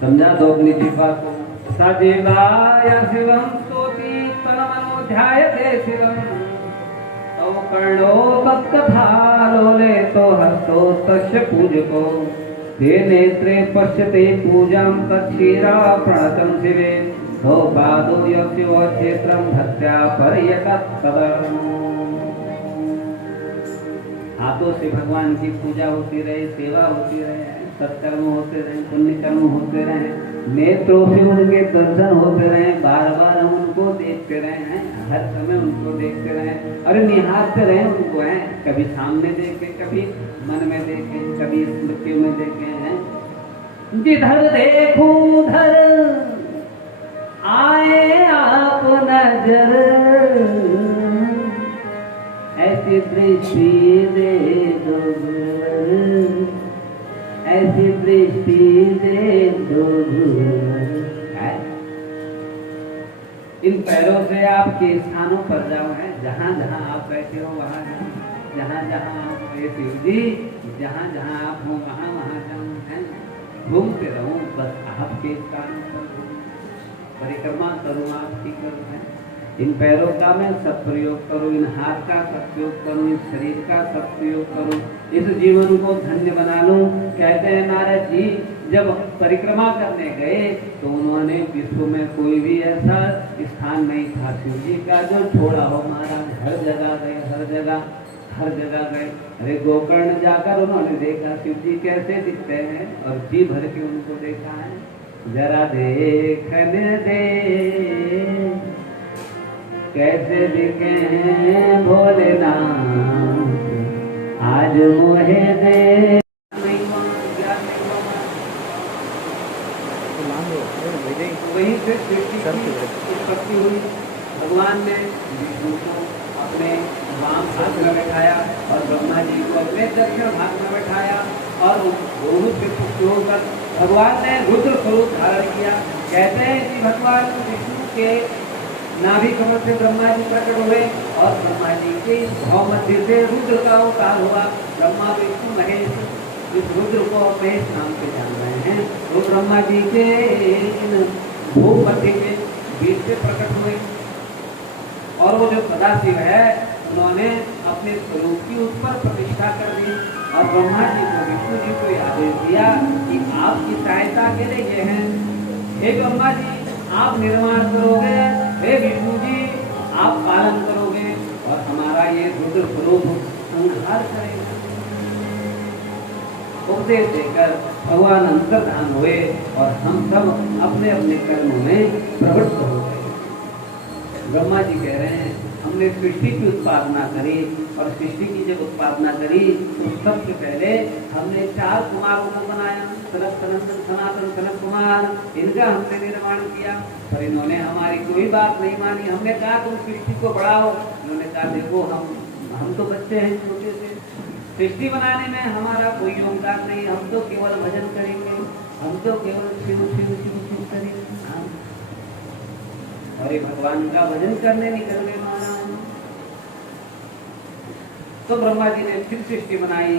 समझा दो अपनी जीवा को। सजीवाय शिवम स्तोति तन्मनोध्यायते शिवम, तो कर्णो तत्कथालोले तो हस्तो तस्य पूजको। ते नेत्रे पश्यते पूजां तच्छिरा प्रणतं शिवे, तो पादो यस्य क्षेत्रं भक्त्या पर्यटत् सदर्म। हाथों से भगवान की पूजा होती रहे, सेवा होती रहे, सत्कर्म होते रहे, पुण्य कर्म होते रहे, नेत्रों से उनके दर्शन होते रहे, बार बार हम उनको देखते रहे, हर समय उनको देखते रहे, अरे निहारते रहे उनको, है कभी सामने देखे, कभी मन में देखे, कभी स्मृति में देखे हैं। जिधर देखो उधर आए आप नजर, ऐसी दृष्टि दे दो, ऐसी दृष्टि दे दो। इन पैरों से आपके स्थानों पर जाओ, है जहाँ जहाँ आप बैठे हो वहाँ जाओ, जहाँ जहाँ आप शिव जी, जहाँ जहाँ आप हो वहाँ वहाँ जाऊँ, है घूमते रहूँ, बस आपके स्थानों पर परिक्रमा करूँ, आपकी करूँ, है इन पैरों का मैं सब प्रयोग करूं, इन हाथ का सब प्रयोग करूं, इस शरीर का सब प्रयोग करूं, इस जीवन को धन्य बना लूं। कहते हैं नारद जी जब परिक्रमा करने गए तो उन्होंने विश्व में कोई भी ऐसा स्थान नहीं था शिव जी का जो छोड़ा हो महाराज। हर जगह गए, हर जगह गए। अरे गोकर्ण जाकर उन्होंने देखा शिव जी कैसे दिखते हैं और जी भर के उनको देखा है। जरा देखने दे कैसे दिखे हैं भोलेनाथ, आज मोहे दे। वहीं से सृष्टि की उत्पत्ति हुई। भगवान ने विष्णु को अपने वाम हाथ में बैठाया और ब्रह्मा जी को अपने दक्षिण हाथ में बैठाया और दोनों से पुष्ट होकर भगवान ने रुद्र स्वरूप धारण किया। कहते हैं कि भगवान विष्णु के नाभि कमल से ब्रह्मा जी प्रकट हुए और ब्रह्मा जी के भाव मध्य से रुद्र का अवतार हुआ। ब्रह्मा विष्णु महेश इस रुद्र को महेश नाम से जान रहे हैं। वो ब्रह्मा जी के भूप मध्य के बीच से प्रकट हुए और वो जो सदाशिव है उन्होंने अपने स्वरूप की उस पर प्रतिष्ठा कर दी और ब्रह्मा जी को विष्णु जी को आदेश दिया कि आपकी सहायता के लिए ये हैं। हे ब्रह्मा जी आप निर्माण करोगे, हे विष्णु जी आप पालन करोगे और हमारा ये रुद्र स्वरूप संहार करेगा। उपदेश देकर भगवान अंतर्धान हुए और हम सब अपने अपने कर्मों में प्रवृत्त हो गए। ब्रह्मा जी कह रहे हैं हमने सृष्टि की उत्पादना करी और सृष्टि की जब उत्पादना करी तो सबसे पहले हमने 4 कुमारों को बनाया, सनक सनंदन सनातन सनक कुमार, इनका हमने निर्माण किया। पर इन्होंने हमारी कोई बात नहीं मानी। हमने कहा तुम सृष्टि को बढ़ाओ, इन्होंने कहा देखो हम तो बच्चे हैं छोटे से, सृष्टि बनाने में हमारा कोई योगदान नहीं, हम तो केवल भजन करेंगे, हम तो केवल शिव शिव शिव शिव करेंगे। और ये भगवान का भजन करने निकल गए महाराज। तो ब्रह्मा जी ने फिर सृष्टि बनाई।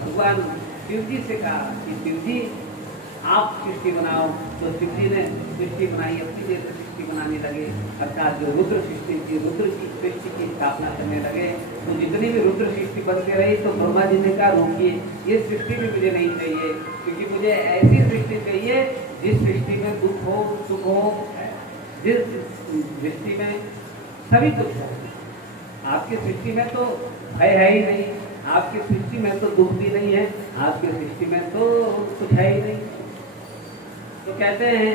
भगवान शिव जी से कहा कि शिव जी आप सृष्टि बनाओ। तो शिव जी ने सृष्टि बनाई, अपनी देर से सृष्टि बनाने लगे, अर्थात जो रुद्र सृष्टि की रुद्र की सृष्टि की स्थापना करने लगे। तो जितनी भी रुद्र सृष्टि बनती रही तो ब्रह्मा जी ने कहा रोकिए, ये सृष्टि भी मुझे नहीं चाहिए, क्योंकि मुझे ऐसी सृष्टि चाहिए जिस सृष्टि में दुख हो सुख हो, जिस सृष्टि में सभी कुछ है। आपकी सृष्टि में तो भय है ही नहीं, आपकी सृष्टि में तो दुख भी नहीं है, आपकी सृष्टि में तो कुछ है ही नहीं। तो कहते हैं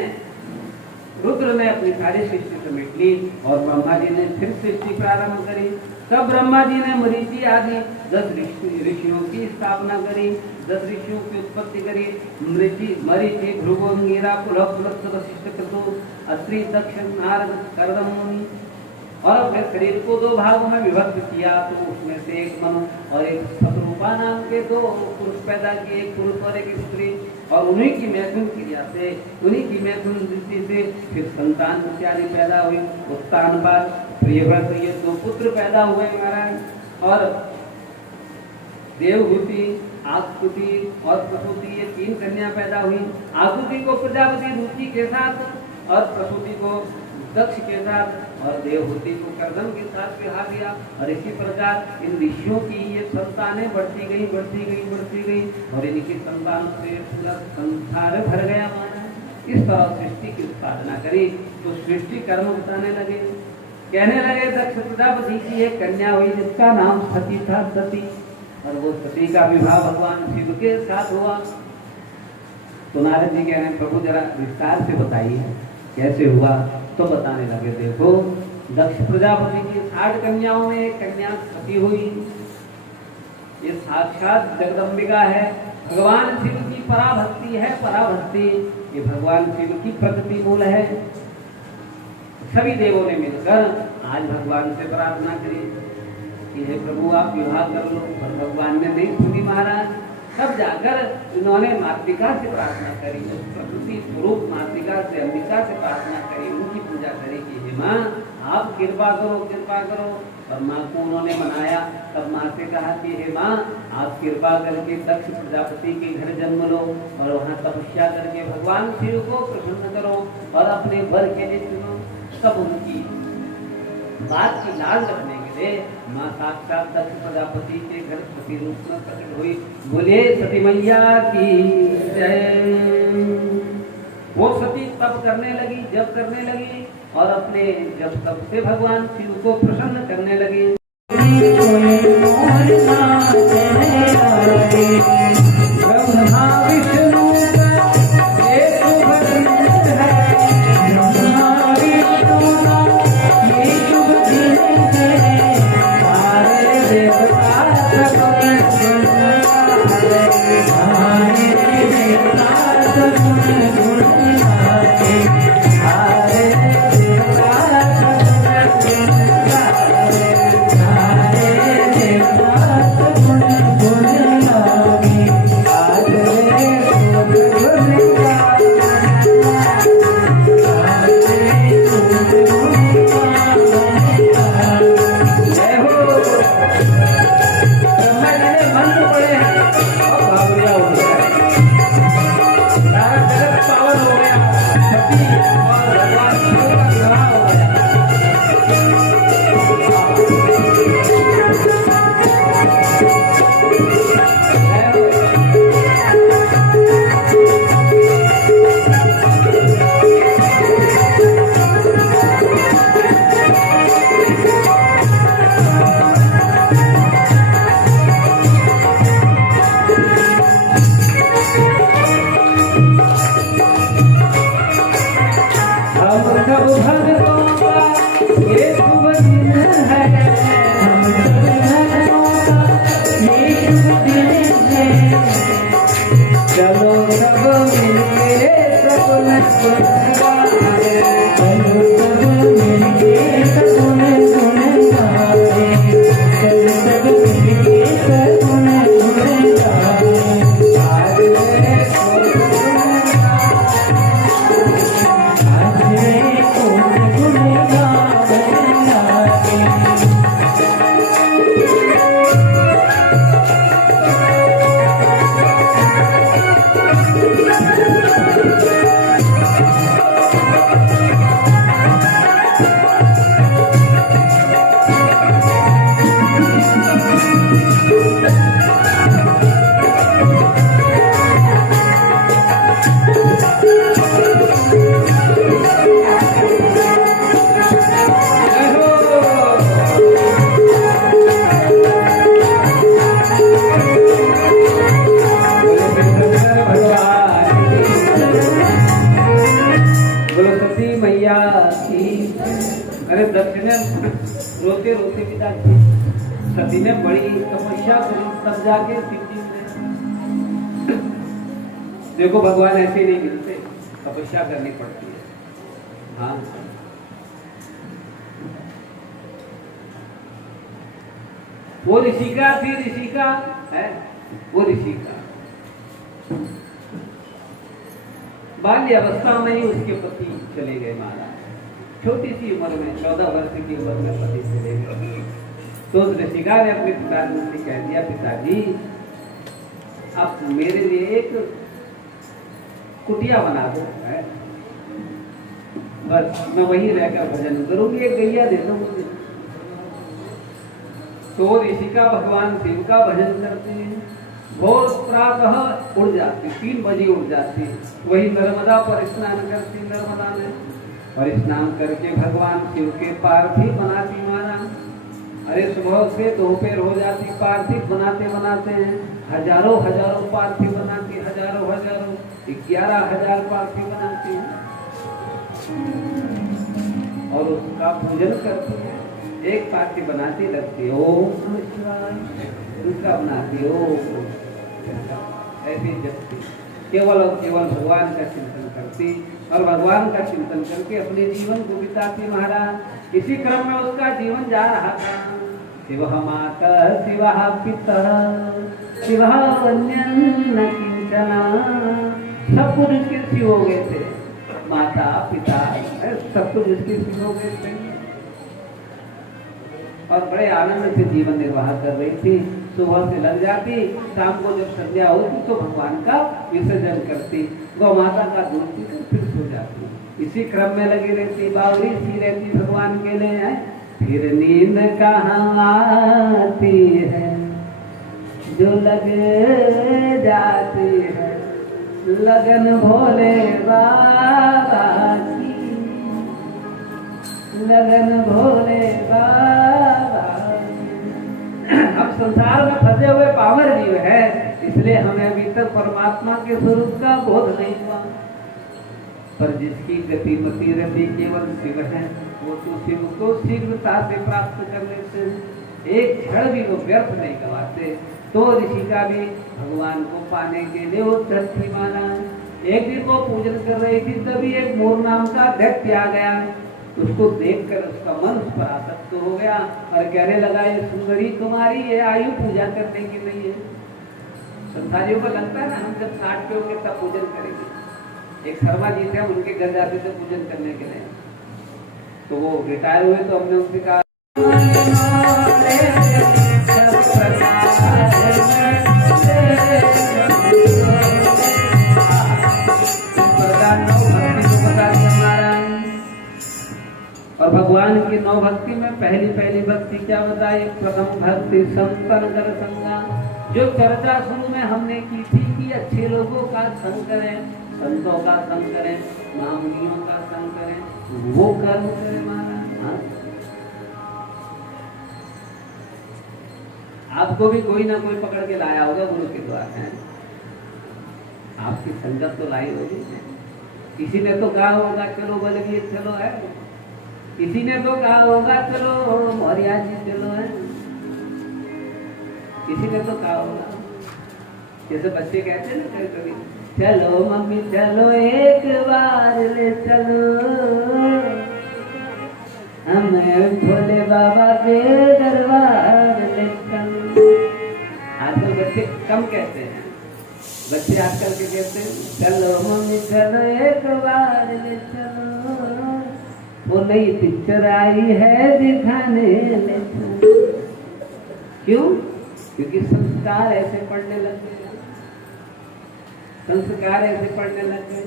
रुद्र ने अपनी सारी सृष्टि समेट ली और ब्रह्मा जी ने फिर सृष्टि प्रारंभ करी। तब ब्रह्मा जी ने मरीचि आदि 10 ऋषियों की स्थापना करी, 10 ऋषियों की उत्पत्ति करी। मरीचि भृगु अंगिरा पुलह पुलस्त्य वशिष्ठ क्रतु अत्रि दक्ष नारद कर्दम मुनि। और अपने शरीर को 2 भागों में विभक्त किया। तो उसमें से एक मनु और एक शत्रुपा नाम के 2 पुरुष पैदा किए, एक पुरुष और एक स्त्री। और उन्हीं की मैथुन क्रिया से, उन्हीं की मैथुन दृष्टि से फिर संतान इत्यादि पैदा हुई। उत्तानपाद प्रियव्रत ये 2 पुत्र पैदा हुए महाराज। और देवहूति आकुति और प्रसूति ये 3 कन्या पैदा हुई। आकुति को प्रजापति रुचि के साथ और प्रसूति को दक्ष के साथ और देवहूति को कर्दम के साथ विवाह दिया। और इसी प्रकार इन ऋषियों की ये संतानें बढ़ती गई और इनकी संतानों से पूरा संसार भर गया महाराज। इस तरह सृष्टि की उत्पादना करी। तो सृष्टि कर्म बताने लगे, कहने लगे दक्ष प्रजापति की एक कन्या हुई जिसका नाम सती था, सती। और वो सती का विवाह भगवान शिव के साथ हुआ। तो नारद जी कह रहे हैं प्रभु जरा विस्तार से बताइए कैसे हुआ। तो बताने लगे देखो दक्ष प्रजापति की 60 कन्याओं में एक कन्या सती हुई। ये साक्षात जगदम्बिका है, भगवान शिव की पराभक्ति है। पराभक्ति ये भगवान शिव की प्रकृति मूल है। सभी देवों ने मिलकर आज भगवान से प्रार्थना करी कि हे प्रभु आप विवाह कर लो, पर भगवान ने नहीं सुनी महाराज। तब जाकर इन्होंने मातृका से प्रार्थना करी, प्रकृति स्वरूप मातृका से अंबिका से प्रार्थना करी, उनकी पूजा करी कि हे माँ आप कृपा करो। और माँ को उन्होंने मनाया। तब माँ से कहा कि हे माँ आप कृपा करके दक्ष प्रजापति के घर जन्म लो और वहाँ तपस्या करके भगवान शिव को प्रसन्न करो और अपने वर के लिए चुनो। तब उनकी बात की लाज रखने के लिए माँ साक्षात दक्ष प्रजापति के घर सती रूप में प्रकट हुई। बोले सती मैया की जय। वो सती तप करने लगी, जप करने लगी और अपने जब तप से भगवान शिव को प्रसन्न करने लगी। ब्रह्मा विष्णु रोते रोते पिता सती ने बड़ी तपस्या करी, तब जाके शिव जी ने देखो भगवान ऐसे नहीं मिलते, तपस्या करनी पड़ती है। हाँ वो ऋषिका थी, ऋषिका है वो ऋषिका बाल्य अवस्था में ही उसके पति चले गए महाराज। छोटी सी उम्र में 14 वर्ष की उम्र में पति चले गए। तो उस ऋषिका ने अपने पिताजी से कह दिया, पिताजी आप मेरे लिए एक कुटिया बना दो, है बस मैं वहीं रहकर भजन करूंगी, एक गैया दे दो मुझे। तो ऋषिका भगवान शिव का भजन करते हैं, भोर प्रातः उड़ जाती, 3 बजे उड़ जाती, वही नर्मदा पर स्नान करती, नर्मदा में और स्नान करके भगवान शिव के पार्थिव बनाती महाराज। अरे सुबह से दोपहर हो जाती, पार्थिव बनाते बनाते हैं हजारों हजारों पार्थिव बनाती, हजारों 11,000 पार्थिव बनाती हैं और उसका पूजन करती है। एक पार्थिव बनाती लगती है ओम नमः शिवाय, दूसरा बनाती ओम, ऐसे जपती, केवल और केवल भगवान का चिंतन करती और भगवान का चिंतन करके अपने जीवन को बिताती महाराज। इसी क्रम में उसका जीवन जा रहा था। शिव माता शिव पिता शिव अन्य किंचना, सब कुछ उसके शिव हो गए थे, माता पिता सब कुछ उसके शिव हो गए थे और बड़े आनंद से जीवन निर्वाह कर रही थी। सुबह से लग जाती, शाम को जब संध्या होती तो भगवान का विसर्जन करती, गौ माता का दूध पीकर फिर सो जाती। इसी क्रम में लगी रहती, बावरी सी रहती भगवान के लिए है। फिर नींद कहाँ आती है जो लग जाती है लगन भोले बाबा की, लगन भोले बाबा। हम संसार में फंसे हुए पामर जीव है, इसलिए हमें अभी तक परमात्मा के स्वरूप का बोध नहीं हुआ। पर जिसकी गति मति रति केवल शिव है, वो तो शिव को शीघ्रता से प्राप्त कर लेते हैं, एक क्षण भी वो व्यर्थ नहीं गवाते। तो ऋषि का भी भगवान को पाने के लिए वो तृप्ति माना। एक दिन वो पूजन कर रही थी, तभी एक मोर नाम का दैत्य आ गया। उसको देखकर उसका मन उस पर आसक्त हो गया और कहने लगा, ये सुंदरी तुम्हारी ये आयु पूजा करने की नहीं है। संसारियों को लगता है ना, हम जब 60 पे होंगे तब पूजन करेंगे। एक शर्मा जी थे, उनके घर जाते थे पूजन करने के लिए, तो वो रिटायर हुए, तो हमने उनसे कहा और भगवान की 9 भक्ति में पहली भक्ति क्या बताई? प्रथम भक्ति संतन कर संगा, जो चर्चा शुरू में हमने की थी कि अच्छे लोगों का संग करें, संतों का संग करें, महामुनियों का संग करें, वो कर्म करें महाराज। आपको भी कोई ना कोई पकड़ के लाया होगा गुरु के द्वारा, आपकी संगत तो लाई होगी। किसी ने तो कहा होगा चलो बलवीर चलो है, किसी ने तो कहा होगा चलो मौर्या जी चलो है, किसी ने तो कहा होगा, जैसे बच्चे कहते हैं ना कभी, चलो मम्मी चलो एक बार ले चलो हमें भोले बाबा के दरबार ले चलो। आजकल बच्चे कम कहते हैं, बच्चे आजकल के कहते हैं चलो मम्मी चलो एक बार ले चलो, वो नई पिक्चर आई है दिखाने ले चलो। क्यों? क्योंकि संस्कार ऐसे पढ़ने लग गए, संस्कार ऐसे पढ़ने लग गए।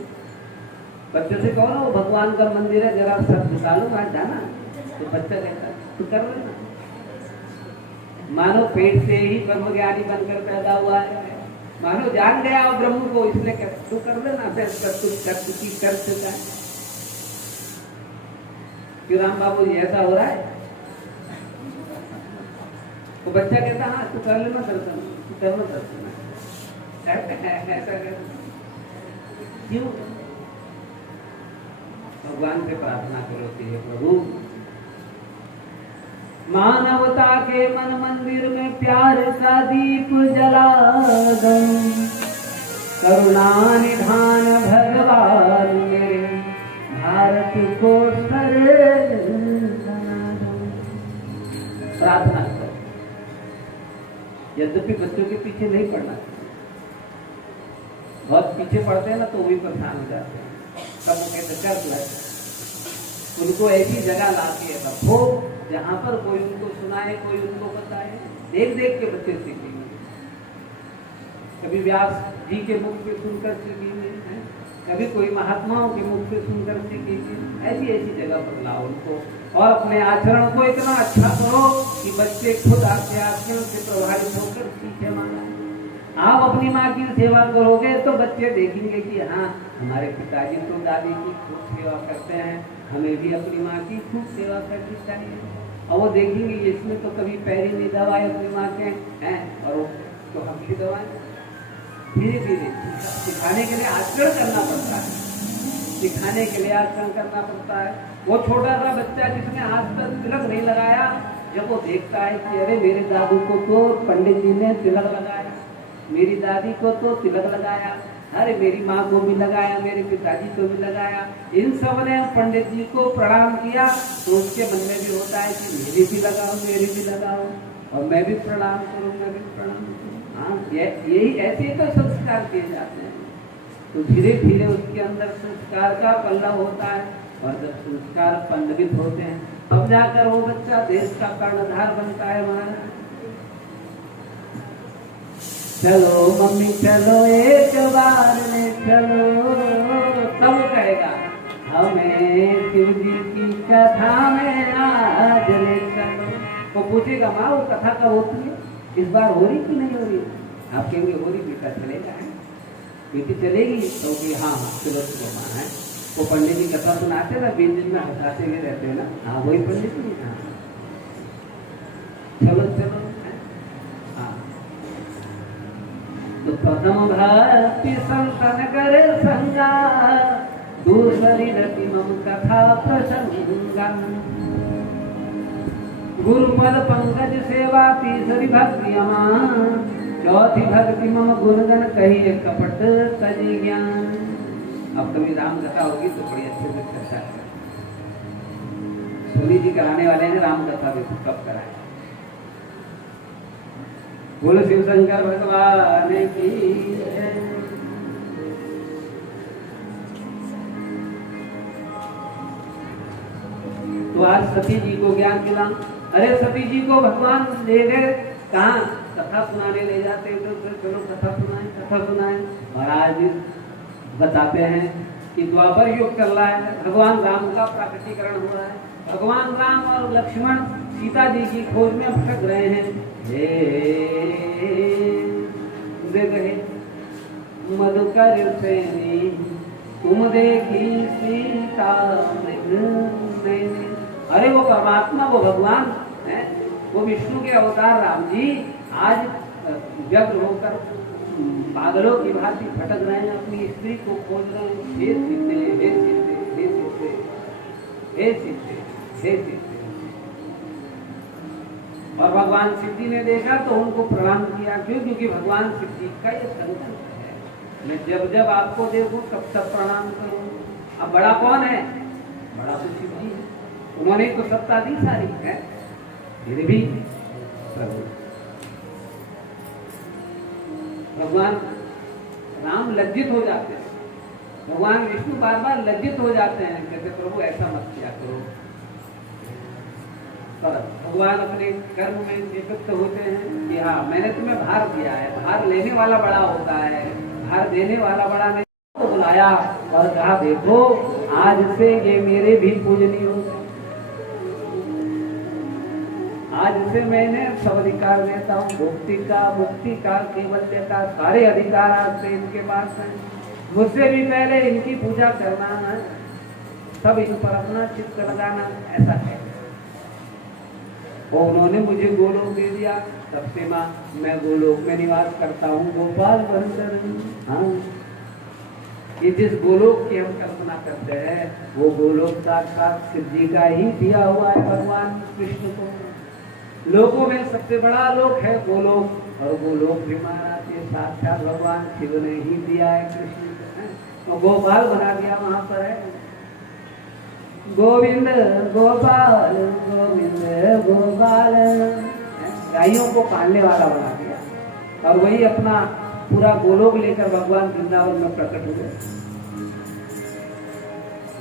बच्चे से कहो ना वो भगवान का मंदिर है, जरा सब झुका लो वहां जाना, तो बच्चा कहता तू कर लेना। मानो पेट से ही ब्रह्म ज्ञानी बनकर पैदा हुआ है, मानो जान गया और ब्रह्म को, इसलिए कहता तू कर लेना, फिर कर चुका है। क्यों राम बाबू जी ऐसा हो रहा है? तो बच्चा कहता हाँ तू कर लेना दर्शन, तू करना दर्शन, ऐसा कर। क्यों? भगवान से प्रार्थना करो कि हे प्रभु, मानवता के मन मंदिर में प्यार का दीप जला दो, करुणा निधान भगवान मेरे भारत को प्रार्थना करो। यद्यपि बच्चों के पीछे नहीं पड़ना, बहुत पीछे पड़ते हैं ना तो वही परेशान हो जाते हैं, तब वो कहते कर लग। उनको ऐसी जगह लाती है रखो जहां पर कोई उनको सुनाए, कोई उनको बताए, देख देख के बच्चे सीखेंगे। कभी व्यास जी के मुख पे सुनकर सीखेंगे, कभी कोई महात्माओं के मुख पे सुनकर सीखेंगे। ऐसी ऐसी जगह पर लाओ उनको, और अपने आचरण को इतना अच्छा करो कि बच्चे खुद आपके आचरण से प्रभावित होकर सीखे। माना आप अपनी माँ की सेवा करोगे तो बच्चे देखेंगे कि हाँ हमारे पिताजी तो दादी की खूब सेवा करते हैं, हमें भी अपनी माँ की खूब सेवा करनी चाहिए। और वो देखेंगे इसमें तो कभी पैर ही नहीं दबाए अपनी माँ के हैं, और तो हम भी दबाए। धीरे धीरे सिखाने के लिए आचरण करना पड़ता है, सिखाने के लिए आचरण करना पड़ता है। वो छोटा सा बच्चा जिसने आज तक तिलक नहीं लगाया, जब वो देखता है कि अरे मेरे दादू को तो पंडित जी ने तिलक लगाया, मेरी दादी को तो तिलक लगाया, अरे मेरी माँ को भी लगाया, मेरे पिताजी को भी लगाया, इन सब ने पंडित जी को प्रणाम किया, तो उसके मन में भी होता है कि मेरी भी लगाओ, मेरी भी लगाओ, और मैं भी प्रणाम करूँ, मैं भी प्रणाम करूँ। हाँ यही ऐसे ही तो संस्कार किए जाते हैं। तो धीरे धीरे उसके अंदर संस्कार का पल्लव होता है, और जब संस्कार पल्लवित होते हैं तब जाकर वो बच्चा देश का कर्णधार बनता है। महाराज चलो मम्मी चलो एक बार ले चलो, तब कहेगा हमें शिव जी की कथा में आज ले वो पूछेगा माँ वो कथा कब होती है, इस बार हो रही कि नहीं हो रही? आप कहेंगे हो रही, बेटा चलेगा है, बेटी चलेगी, तो कि हाँ हाँ चलो चलो माँ है। वो पंडित जी कथा सुनाते ना, बीच बीच में हंसाते हुए रहते हैं ना, हाँ वही पंडित जी, हाँ चलो चलो है? हाँ तो प्रथम भक्ति संतन करे संगा, दूसरी रति मम कथा प्रसंगन, गुरुपद पंकज सेवा तीसरी भक्ति अमान, चौथी भक्ति मम गुणगन कहिए कपट तजी ज्ञान। अब कभी राम कथा होगी तो बड़ी अच्छे से चर्चा करें। सोनी जी कराने वाले हैं राम कथा भी कब कराए। बोलो शिव शंकर भगवान की। तो आज सती जी को ज्ञान मिला। अरे सती जी को भगवान ले गए कहाँ, कथा सुनाने ले जाते, चलो कथा सुनाए। महाराज बताते हैं कि द्वापर युग चल रहा है, भगवान राम का प्राकटीकरण हो रहा है, भगवान राम और लक्ष्मण सीता जी की खोज में भटक रहे हैं। हे गए मधुकर सेनी तुम देखी सीता मृग नैनी। अरे वो परमात्मा, वो भगवान है, वो विष्णु के अवतार राम जी आज व्यग्र होकर पागलों की भांति भटक रहे हैं, अपनी स्त्री को खोज रहे हैं। हे सीते, हे सीते, हे सीते, हे सीते, हे सीते। और भगवान शिव जी ने देखा तो उनको प्रणाम किया। क्यों? क्योंकि भगवान शिव जी का ये संकल्प है, मैं जब जब आपको देखूं तब तब प्रणाम करूं। अब बड़ा कौन है? बड़ा तो शिव जी है, उन्होंने तो सत्ता दी सारी है, फिर भी प्रभु भगवान राम लज्जित हो जाते हैं, भगवान विष्णु बार बार लज्जित हो जाते हैं, कहते प्रभु ऐसा मत किया करो। पर भगवान अपने कर्म में नियुक्त होते हैं कि हाँ मैंने तुम्हें भार दिया है, भार लेने वाला बड़ा होता है, भार देने वाला बड़ा नहीं। तो बुलाया और कहा देखो आज से ये मेरे भी पूजनीय हो, आज से मैंने सब अधिकार देता हूँ, भक्ति का, मुक्ति का, केवल्य का, सारे अधिकार आज से इनके पास हैं। मुझसे भी पहले इनकी पूजा करना है, सब इन पर अपना चित्त लगाना, ऐसा है। और उन्होंने मुझे गोलोक दे दिया, तब से माँ मैं गोलोक में निवास करता हूँ, गोपाल बनकर। हाँ ये जिस गोलोक की हम कल्पना करते हैं वो गोलोक साक्षात शिव जी का ही दिया हुआ है भगवान कृष्ण को। लोकों में सबसे बड़ा लोक है गोलोक, और गोलोक भी महाराज ये साक्षात भगवान शिव ने ही दिया है कृष्ण को, तो गोपाल बना दिया वहां पर है। गोविंद गोपाल गोविंद गोपाल, गायों को पालने वाला बना दिया। और वही अपना पूरा गोलोक लेकर भगवान वृंदावन में प्रकट हुए,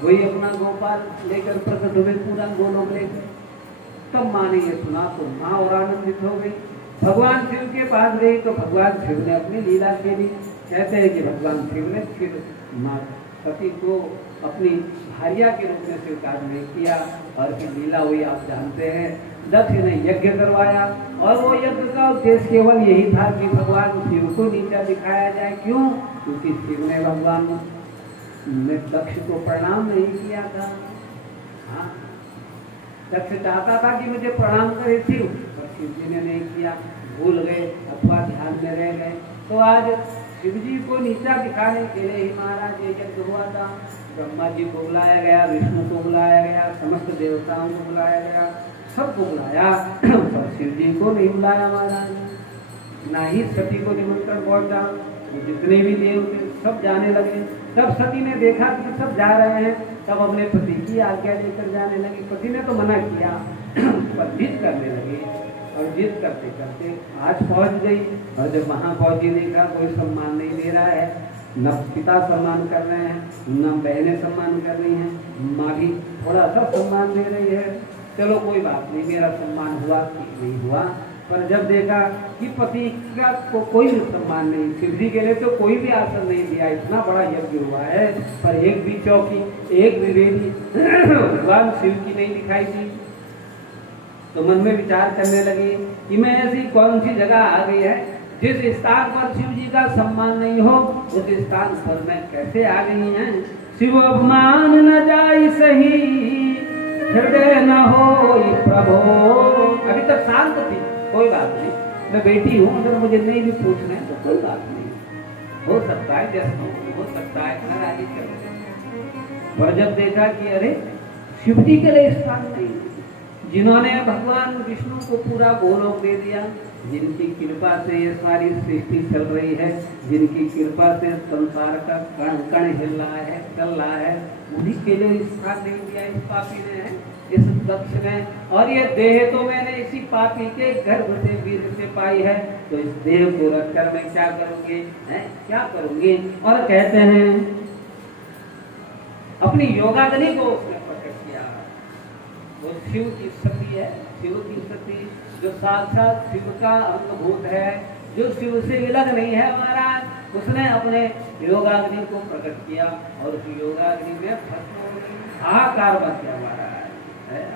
वही अपना गोपाल लेकर प्रकट हुए, पूरा गोलोक लेकर। तब माँ ने ये सुना तो माँ और आनंदित हो गई। भगवान शिव के पास गई तो भगवान शिव ने अपनी लीला खेली। कहते हैं कि भगवान शिव ने फिर माँ सती को अपनी भार्या के रूप में स्वीकार नहीं किया, और फिर लीला हुई आप जानते हैं। दक्ष ने यज्ञ करवाया, और वो यज्ञ का उद्देश्य केवल यही था कि भगवान शिव को नीचा दिखाया जाए। क्यों? क्योंकि शिव ने भगवान ने दक्ष को प्रणाम नहीं किया था। हाँ दक्ष चाहता था कि मुझे प्रणाम करे शिव, पर शिव जी ने नहीं किया, भूल गए अथवा ध्यान में रह गए। तो आज शिव जी को नीचा दिखाने के लिए ही महाराज ये यज्ञ हुआ था। ब्रह्मा जी को बुलाया गया, विष्णु को बुलाया गया, समस्त देवताओं को बुलाया गया, सबको बुलाया, पर शिव जी को नहीं बुलाया महाराज। ना ही सती को निमंत्रण पहुंचा। जितने भी देव थे सब जाने लगे। जब सती ने देखा कि सब जा रहे हैं, तब अपने पति की आज्ञा लेकर जाने लगी। पति ने तो मना किया, पर जिद करने लगी, और जिद करते करते आज पहुंच गई। और जब वहां पहुंची देखा कोई सम्मान नहीं दे रहा है, न पिता सम्मान कर रहे हैं, न बहनें सम्मान कर रही हैं, माँ भी थोड़ा सा सम्मान दे रही है। चलो कोई बात नहीं, मेरा सम्मान हुआ कि नहीं हुआ। पर जब देखा कि पति का कोई सम्मान नहीं, शिव जी के लिए तो कोई भी आसन नहीं दिया, इतना बड़ा यज्ञ हुआ है, पर एक भी चौकी, एक भी वेदी भगवान शिव की नहीं दिखाई दी। तो मन में विचार करने लगी कि मैं ऐसी कौन सी जगह आ गई है जिस स्थान पर शिव जी का सम्मान नहीं हो, उस स्थान पर मैं कैसे आ गई है। शिव अपमान न जाई सही, हृदय न हो प्रभो। अभी तक शांत थी, कोई बात नहीं, मैं बेटी हूँ, अगर मुझे नहीं भी पूछना है तो कोई बात नहीं, हो सकता है जैसा हो सकता है नाराजी कर। पर जब देखा कि अरे शिव जी के लिए स्थान नहीं, जिन्होंने भगवान विष्णु को पूरा गोलोक दे दिया, जिनकी कृपा से ये सारी सृष्टि चल रही है, जिनकी कृपा से संसार का कण कण हिल रहा है, चल रहा है, उन्हीं के लिए स्थान नहीं दिया इस पापी ने, इस दक्ष ने। और ये देह तो मैंने इसी पापी के गर्भ से वीर से पाई है, तो इस देह को रखकर मैं क्या करूंगी, क्या करूंगी। और कहते हैं अपनी योगाग्नि को उसने प्रकट किया। वो शिव की शक्ति है, शिव की शक्ति जो साक्षात शिव का अंगभूत है, जो शिव से विलग नहीं है महाराज, उसने अपने योगाग्नि को प्रकट किया और उस योगाग्नि में भस्म हो गई। हाहाकार मच गया महाराज,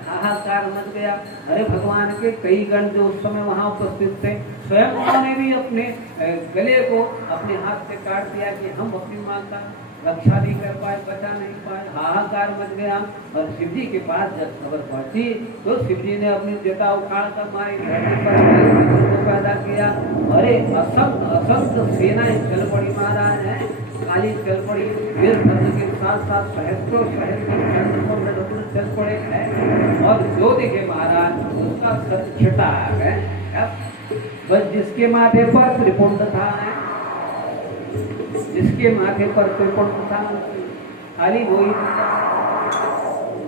हाहाकार मच गया। अरे भगवान के कई गण जो उस समय वहां उपस्थित थे, स्वयं उन्होंने भी अपने गले को अपने हाथ से काट दिया कि हम अपनी मां का रक्षा नहीं कर पाए, बचा नहीं पाए। हाहाकार मच गया। और शिव जी के पास जब खबर पहुंची तो शिव जी ने अपनी जटा उखाड़ कर मारी धरती पर पैदा किया। अरे असंख्य सेनाएं चल पड़ी महाराज, है काली चल पड़ी, फिर भद्र के साथ साथ सहस्त्रों चल पड़े हैं। और जो देखे महाराज उसका छटा है, बस जिसके माथे पर त्रिपुंड था, जिसके माथे पर त्रिपुंड था, खाली वही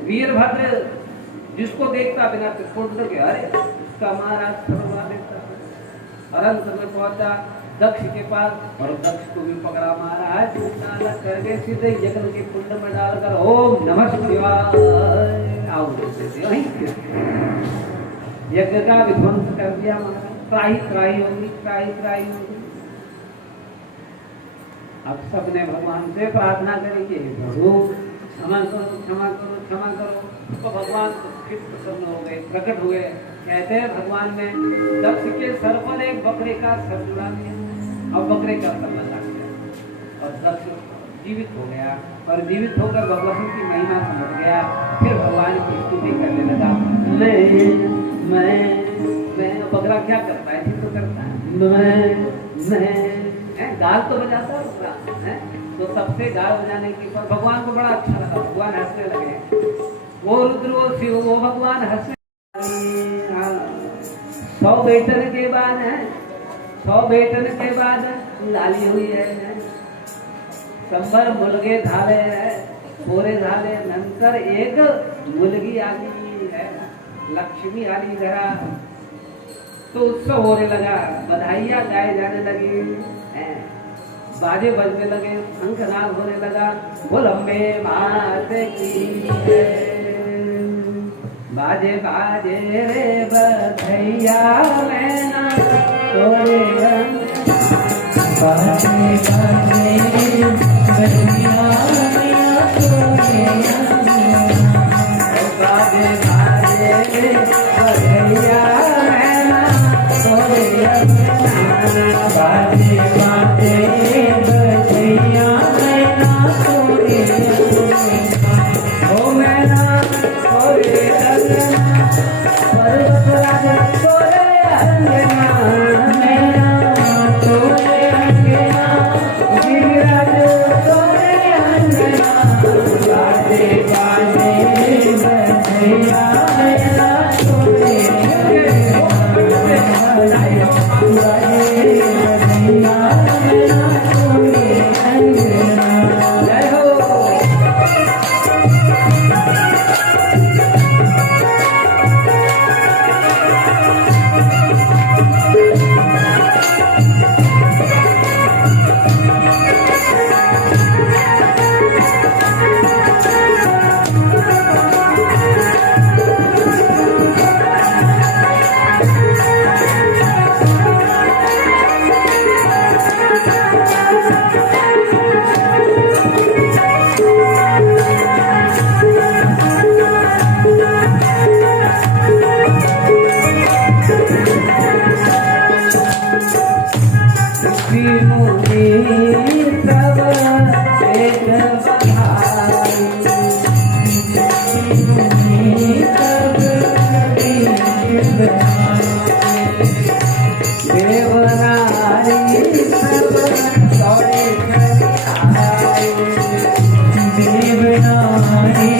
वीरभद्र जिसको देखता बिना त्रिपुंड के, अरे उसका महाराज सर्वना देता। अरंत में पहुंचा दक्ष के पास और दक्ष को भी पकड़ा महाराज, अलग करके सीधे यज्ञ के कुंड में डालकर ओम नमः शिवाय आओ यज्ञ का विध्वंस कर दिया महाराज। त्राही त्राही होगी, त्राही त्राही होगी। अब सबने भगवान से प्रार्थना करी कि प्रभु क्षमा करो, क्षमा करो, क्षमा करो। तो भगवान फिर प्रसन्न हो गए, प्रकट हुए। कहते हैं भगवान ने दक्ष के सर पर एक बकरे का सर जुड़ा दिया और बकरे का सर लगा दिया और दक्ष जीवित हो गया। और जीवित होकर भगवान की महिमा समझ गया। फिर भगवान की स्तुति करने लगा। मैं बकरा क्या करता है, ठीक तो करता है, मैं गाल तो बजाता है, तो सबसे गाल बजाने की पर भगवान को बड़ा अच्छा लगा। भगवान हंसने लगे, वो रुद्र वो शिव वो भगवान हंसने। 100 बेटन के बाद है, 100 बेटन के बाद लाली हुई है, संबर मुलगे झाले है, पूरे झाले नंतर एक मुलगी आली है, लक्ष्मी आली जरा। तो उत्सव होने लगा, बधाइयां गाए जाने लगी, बाजे बजने लगे, शंखनाद होने लगा। बोल अम्बे मात की बाजे बाजे रे बधैया मैना तोरे बाजे बाजे बधैया मैना तोरे बाजे बाजे रे बधैया मैना तोरे बाजे बाजे बधैया मैना तोरे ओ मैना तोरे पर्वत राजा तोरे अंगना मैना तोरे अंगना गिरिराज तोरे अंगना बाजे देवनारी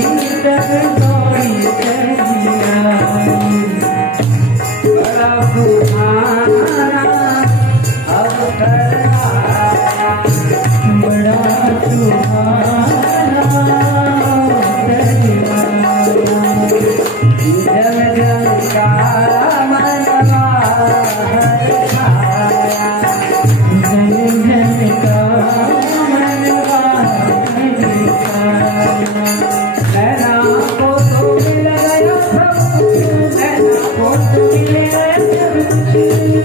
तब दौड़ी चलिया बड़ा सुहाना अवसर आया, बड़ा सुहाना जल जल का मनवा हर छाया, जन जन का मनवा हर छाया। नैना को तो मिल गया सब, नैना को तो मिल गया सब,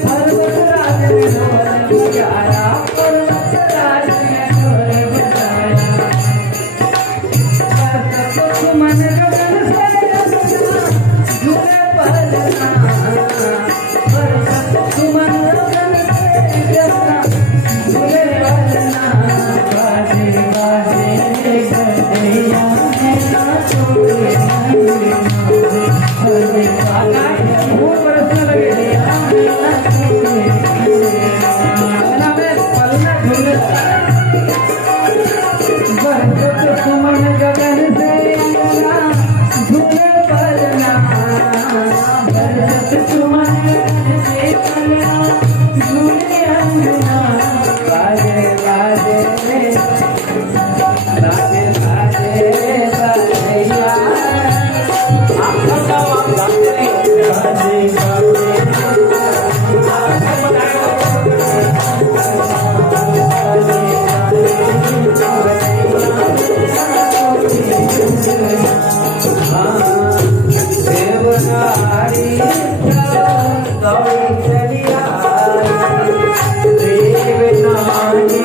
पर्वतराज ने ढोल बजाया, पर्वतराज ने ढोल बजाया, बरसत सुमन गगन से झूले पलना, बरसत सुमन गगन से झूले पलना, बाजे बाजे गदैया मेरा तोड़े हरे बाजे फूल बरसने लगे, पलना में पलना झूले, बरसत सुमन गगन से झूले पलना, बरसत सुमन से पलना झूले अंगना बाजे बाजे बाजे बाजे बजैया, आप बताओ, आप गाते नहीं हो? बाजे बाजे देवनारी दौड़ी चली आई, देवनारी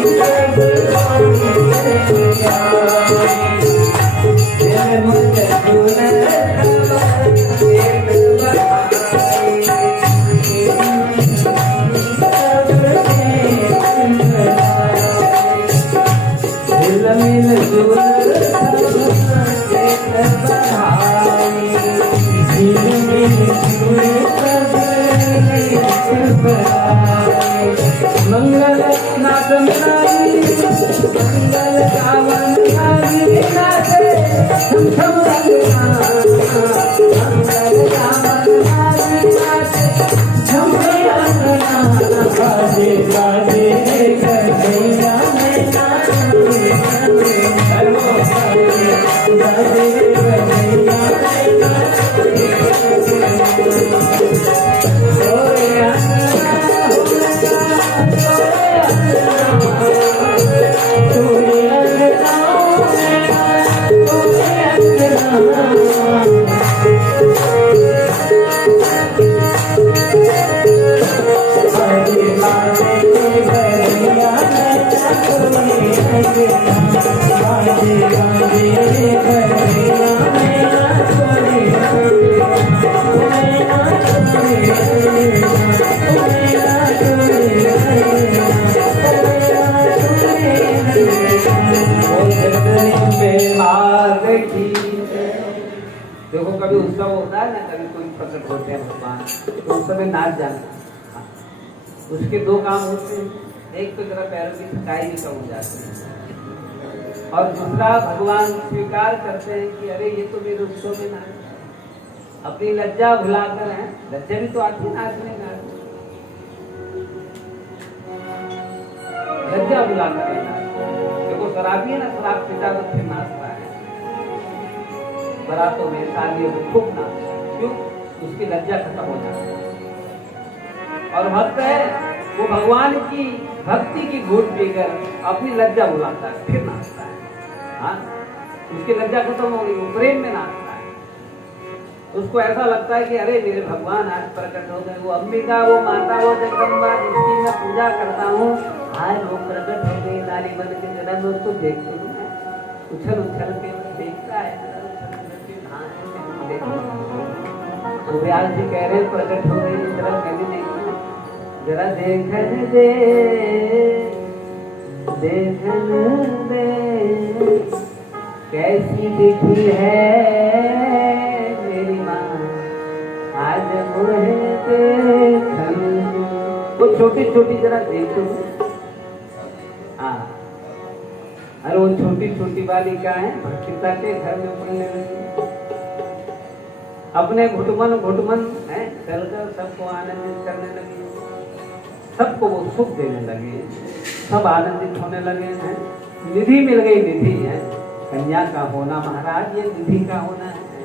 दौड़ी चली आई। दिल मुझे झूले एक दिल मिल जुल एक बधाई, मंगल नाथ नारी, मंगल गावन नारी नाचे, हम सब रंगना, मंगल गावन नारी नाचे, हम सब रंगना, बाजे बाजे गदैया मेरा तोड़े बाजे गदैया मेरा तोड़े अंगना तोड़े अंगना बाजे बाजे गदैया मेरा तोड़े अंगना बाजे बाजे गदैया मेरा तोड़े देखो कभी उत्सव होता है ना, कभी कोई प्रकट होते हैं भगवान, तो उस समय नाच जाना, उसके दो काम होते हैं, एक तो जरा पैरों की थकाई भी कम हो जाती है, और दूसरा भगवान स्वीकार करते हैं कि अरे ये तो मेरे उत्सव में नाच, अपनी लज्जा भुलाकर है, लज्जा भी तो आती है नाचने का, लज्जा भुलाकर है नाच। देखो शराबी है ना, शराब पीता तो फिर नाचता है, बरातों में शादियों में खूब नाचता है, क्यों? उसकी लज्जा खत्म हो जाती है। और भक्त है वो भगवान की भक्ति की घूट पीकर अपनी लज्जा भुलाता है, फिर नाचता है। हाँ, उसकी लज्जा खत्म हो गई, वो प्रेम में नाचता है। उसको ऐसा लगता है कि अरे मेरे भगवान आज प्रकट हो गए, वो अंबिका, वो माता, वो जगदम्बा जिसकी मैं पूजा करता हूँ, आज वो प्रकट हो गई, नारी बन के जरा मैं उसको देखता हूँ, उछल उछल के देखता है, तो व्यास जी कह रहे प्रकट हो गई, जरा मैंने नहीं, जरा देखने दे, देखने दे कैसी दिखी है मेरी माँ, आज मुझे देखने, वो छोटी छोटी जरा देखो। हाँ, अरे वो छोटी छोटी बालिकाएं पिता के घर में पढ़ने लगी, अपने घुटमन घुटमन है चलकर सबको आनंदित करने लगी, सबको वो सुख देने लगे, सब आनंदित होने लगे हैं। निधि मिल गई, निधि है कन्या का होना महाराज, ये निधि का होना है।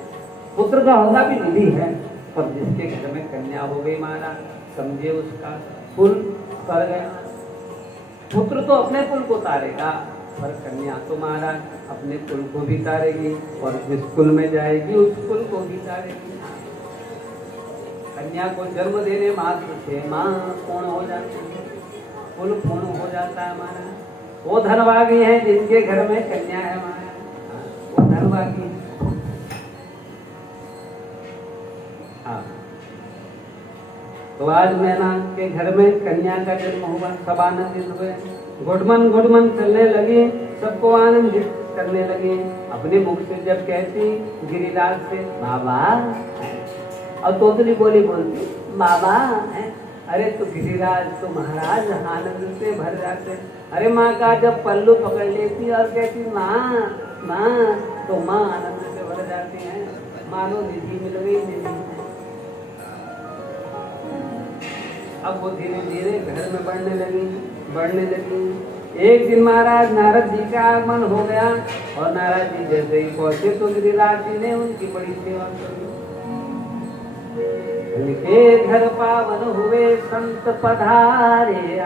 पुत्र का होना भी निधि है, पर जिसके घर में कन्या हो गई महाराज, समझे उसका कुल कर गया। पुत्र तो अपने कुल को तारेगा, पर कन्या तो महाराज अपने कुल को भी तारेगी, और जिस कुल में जाएगी उस कुल को भी तारेगी। कन्या को जन्म देने मात्र से माँ पूर्ण हो जाती है, कुल पूर्ण हो जाता है महाराज। वो धनभागी है जिनके घर में कन्या है महाराज, वो धनभागी है। हाँ, तो आज मैना के घर में कन्या का जन्म हुआ, सब आनंदित हुए, घुटमन घुटमन चलने लगी, सबको आनंदित करने लगी। अपने मुख से जब कहती गिरिराज से बाबा, और तोतली बोली बोलती बाबा है, अरे तो गिरिराज तो महाराज आनंद से भर जाते। अरे माँ का जब पल्लू पकड़ लेती और कहती माँ माँ, तो माँ आनंद से भर जाती है, मानो निधि मिल गई, निधि। अब वो धीरे धीरे घर में बढ़ने लगी। एक दिन महाराज नारद जी का आगमन हो गया, और नारद जी जैसे ही पहुंचे तो गिरिराज जी ने उनकी बड़ी सेवा की। उनके घर पावन हुए संत पधारे,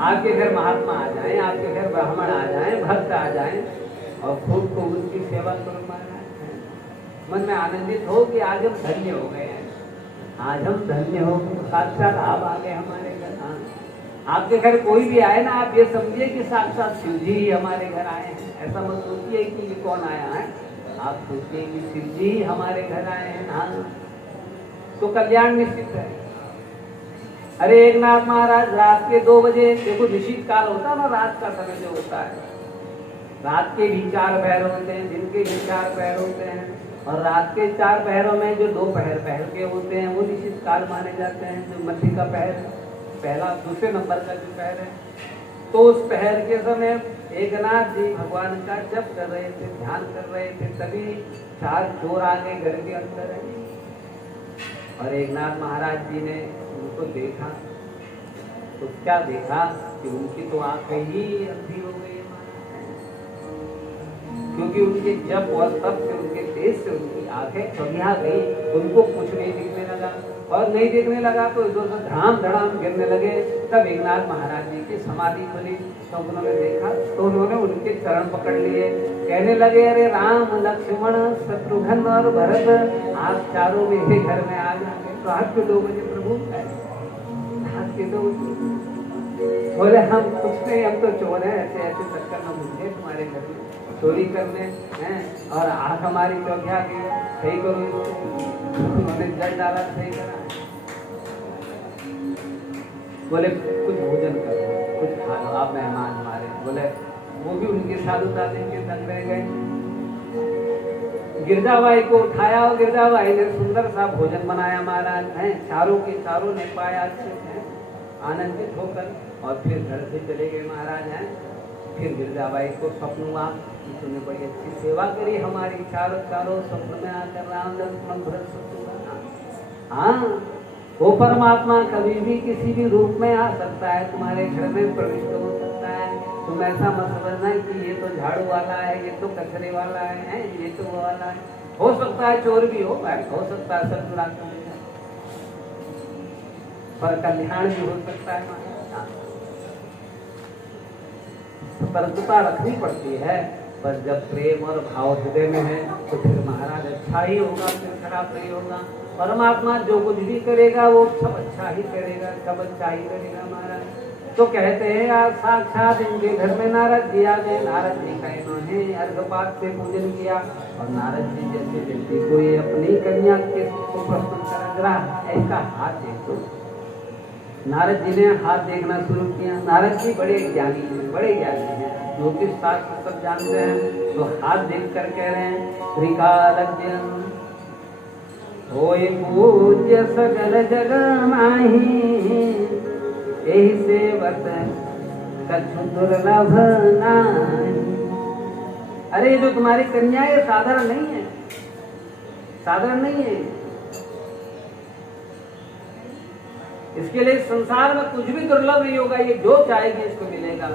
आपके घर महात्मा आ जाएं, आपके घर ब्राह्मण आ जाएं, भक्त आ जाएं, और खूब खूब उनकी सेवा करो महाराज। मन में आनंदित हो कि आज हम धन्य हो गए हैं, आज हम धन्य हो, साक्षात आप आ गए हमारे घर। हाँ, आपके घर कोई भी आए ना, आप ये समझिए कि साक्षात शिव जी ही हमारे घर आए हैं। ऐसा मत सोचिए कि ये कौन आया है, आप सोचिए कि शिव जी ही हमारे घर आए हैं। हाँ, तो कल्याण निश्चित है। अरे एक नाथ महाराज रात के 2 बजे, देखो निश्चित काल होता है ना, रात का समय जो होता है, रात के भी 4 पहर होते हैं, दिन के भी 4 पहर होते हैं, और रात के 4 पहरों में जो 2 पहर के होते हैं वो निश्चित काल माने जाते हैं। जो मध्य का पहर, पहला दूसरे नंबर का जो पहर है, तो उस पहर के समय एकनाथ जी भगवान का जप कर रहे थे, ध्यान कर रहे थे, तभी 4 चोर आ गए घर के अंदर है। और एकनाथ महाराज जी ने उनको देखा, तो क्या देखा कि उनकी तो आंखें ही अंधी हो गई, क्योंकि उनके जप और तप से, उनके तेज से उनकी आंखें चौंधिया गई, उनको कुछ नहीं दिखने लगा, और नहीं दिखने लगा तो इधर से धड़ाम धड़ाम गिरने लगे। तब एकनाथ महाराज जी की समाधि खुली, तो उन्होंने देखा, तो उन्होंने उनके चरण पकड़ लिए, कहने लगे अरे राम लक्ष्मण शत्रुघ्न और भरत, आप चारों मेरे घर में आ जाएंगे। तो रात के 2 बजे प्रभु, रात के 2 बजे बोले हम कुछ नहीं, हम तो चोर हैं, ऐसे ऐसे चक्कर में घूमते तुम्हारे घर में, चोरी करने हैं, और आंख हमारी चौंधिया गई, सही करो। उन्होंने जल डाला, सही करा। बोले कुछ भोजन करो, कुछ खा लो, आप मेहमान हमारे। बोले वो भी उनके साथ उतारने के संग रह गए। गिरजाबाई को उठाया, और गिरजाबाई ने सुंदर सा भोजन बनाया महाराज है, चारों के चारों ने पाया अच्छे से आनंदित होकर, और फिर घर से चले गए महाराज हैं। फिर गिरजाबाई को स्वप्न हुआ, तुमने बड़ी अच्छी सेवा करी हमारी, चारों स्वप्न में आकर राम लक्ष्मण भरत शत्रुघ्न। हाँ, वो परमात्मा कभी भी किसी भी रूप में आ सकता है, तुम्हारे घर में प्रविष्ट हो सकता है। तुम ऐसा मत समझना कि ये तो झाड़ू वाला है, ये तो कचरे वाला है, ये तो वो वाला है। हो सकता है चोर भी हो सकता है सतुरा, पर कल्याण भी हो सकता है। सतर्कता रखनी पड़ती है, पर जब प्रेम और भाव हृदय में है तो फिर महाराज अच्छा ही होगा, फिर खराब नहीं होगा। परमात्मा जो कुछ भी करेगा वो सब अच्छा ही करेगा, सब अच्छा ही करेगा महाराज। तो कहते हैं आज साक्षात इनके घर में नारद जी आ गए। नारद जी का इन्होंने अर्घपात से पूजन किया, और नारद जी जैसे जैसे कोई अपनी कन्या के को प्रश्न कर रहा, ऐसा हाथ देखो। नारद जी ने हाथ देखना शुरू किया। नारद जी बड़े ज्ञानी हैं, ज्योतिष शास्त्र सब जानते हैं। तो हाथ देख कर कह रहे हैं त्रिकालज्ञ होय पूज्य सकल जग माही, एहि सेवत कछु दुर्लभ नारी। अरे जो तुम्हारी कन्या है साधारण नहीं है, साधारण नहीं है। इसके लिए संसार में कुछ भी दुर्लभ नहीं होगा, ये जो चाहेगी इसको मिलेगा।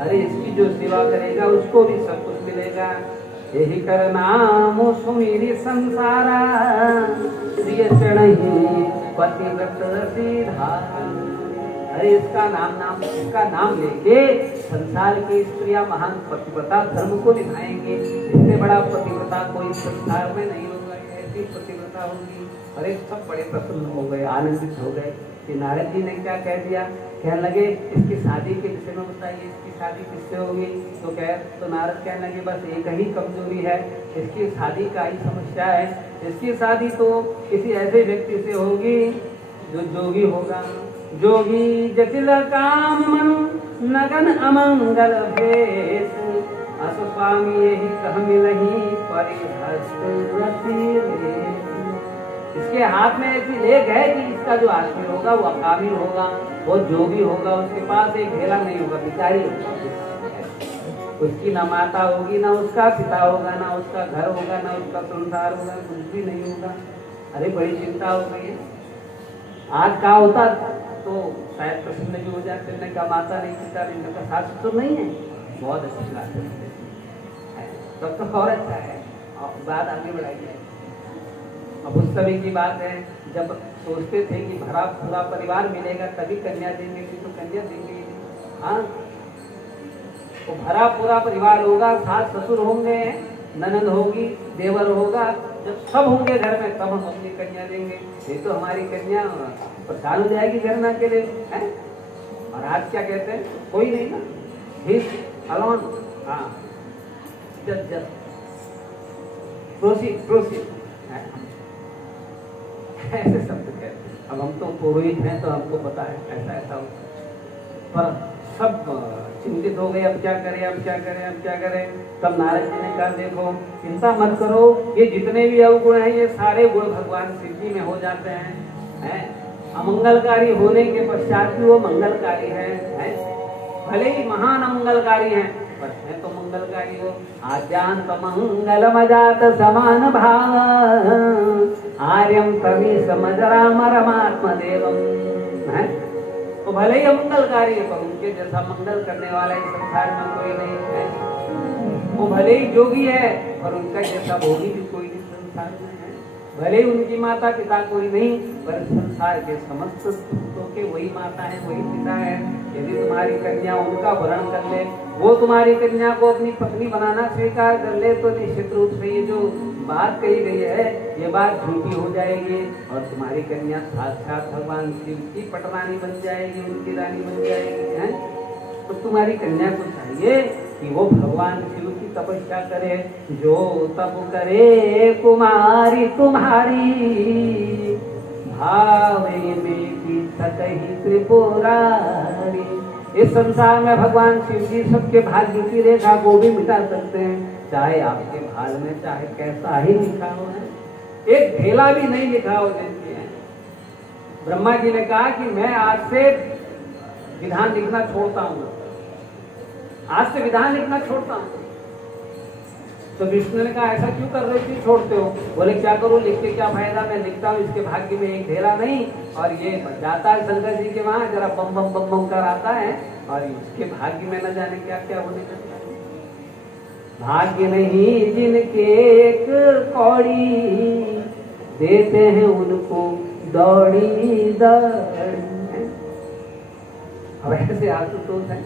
अरे इसकी जो सेवा करेगा उसको भी सब कुछ मिलेगा। यही कर नाम सुमेरी संसारा, प्रिय चढ़ही पतिव्रत सीधारा। अरे इसका नाम लेके संसार की स्त्रियां महान पतिव्रता धर्म को निभाएंगे। इससे बड़ा पतिव्रता कोई संसार में नहीं होगा, ऐसी पतिव्रता होगी। अरे सब बड़े प्रसन्न हो गए, आनंदित हो गए कि नारद जी ने क्या कह दिया। कहने लगे इसकी शादी के विषय में बताइए, इसकी शादी किससे होगी। तो नारद कहने लगे बस एक ही कमजोरी है, इसकी शादी का ही समस्या है। इसकी शादी तो किसी ऐसे व्यक्ति से होगी जो जोगी होगा। जोगी जटिल काम मनु नगन अमंगल भेष, अस स्वामी यही कह मिलही परिहस्त रति रेष। इसके हाथ में ऐसी लेख है कि इसका जो आदमी होगा वो अकामी होगा, वो जोगी होगा, उसके पास एक ढेला नहीं होगा, भिखारी होगा। उसकी ना माता होगी, ना उसका पिता होगा, ना उसका घर होगा, ना उसका संसार होगा, कुछ भी नहीं होगा। अरे बड़ी चिंता हो गई है। आज का होता तो शायद प्रसन्न भी हो जाते, ने कहा माता नहीं, पिता नहीं, उनका सास ससुर नहीं है, बहुत अच्छी बात है, तब तो और अच्छा है। बात आगे बढ़ाइए। अब उस समय की बात है जब सोचते थे कि भरा पूरा परिवार मिलेगा तभी कन्या देंगे, तो कन्या देंगे। हाँ, तो भरा पूरा परिवार होगा, सास ससुर होंगे, ननद होगी, देवर होगा, जब सब होंगे घर में तब हम अपनी कन्या देंगे। ये तो हमारी कन्या परेशान हो जाएगी घर में अकेले हैं। और आज क्या कहते हैं, कोई नहीं ना, हिज अलोन। हाँ, जस्ट प्रोसीड ऐसे शब्द कहते हैं। अब हम तो पुरोहित हैं तो हमको पता है ऐसा ऐसा हो, पर सब चिंतित हो गए, अब क्या करें, अब क्या करें, अब क्या करें। तब नारद जी ने कहा देखो चिंता मत करो, ये जितने भी अवगुण हैं ये सारे गुण भगवान शिव जी में हो जाते हैं। अमंगलकारी होने के पश्चात भी वो मंगलकारी है। भले ही महान अमंगलकारी हैं पर है तो मंगलकारी हो। आद्यांत मंगल मजात समान भाव, आर्यम तमी समजराम रमात्म देवम। है तो भले ही अमंगलकारी है पर उनके जैसा मंगल करने वाला इस संसार में कोई नहीं है। वो भले ही जोगी है पर उनका जैसा भोगी भी कोई नहीं संसार में है। भले ही उनकी माता पिता कोई नहीं पर संसार के समस्त भक्तों के वही माता है, वही पिता है। यदि तुम्हारी कन्या उनका वर्ण कर ले, वो तुम्हारी कन्या को अपनी पत्नी बनाना स्वीकार कर ले, तो निश्चित रूप से ये जो बात कही गई है ये बात झूठी हो जाएगी और तुम्हारी कन्या साक्षात भगवान शिव की पटरानी बन जाएगी, उनकी रानी बन जाएगी। है तो तुम्हारी कन्या को चाहिए कि वो भगवान शिव की तपस्या करे। जो तप करे कुमारी तुम्हारी, भावे में की सकही त्रिपुरारी। इस संसार में भगवान शिव जी सबके भाग्य की रेखा को भी मिटा सकते हैं, चाहे आपके भाल में चाहे कैसा ही लिखा हो है। एक ढेला भी नहीं लिखा हो जिनकी है। ब्रह्मा जी ने कहा कि मैं आज से विधान लिखना छोड़ता हूँ, आज से विधान लिखना छोड़ता हूँ। तो विष्णु ने कहा ऐसा क्यों कर रहे थे, छोड़ते हो? बोले क्या करूं, लिख के क्या फायदा, मैं लिखता हूँ इसके भाग्य में एक ढेला नहीं। और ये जाता है शंकर जी के वहां जरा बम बम बम बम कर आता है और उसके भाग्य में न जाने क्या क्या होने लगता है। भाग्य नहीं जिनके एक कौड़ी, देते हैं उनको दौड़ी दौड़ी। अब ऐसे आशुतोष है,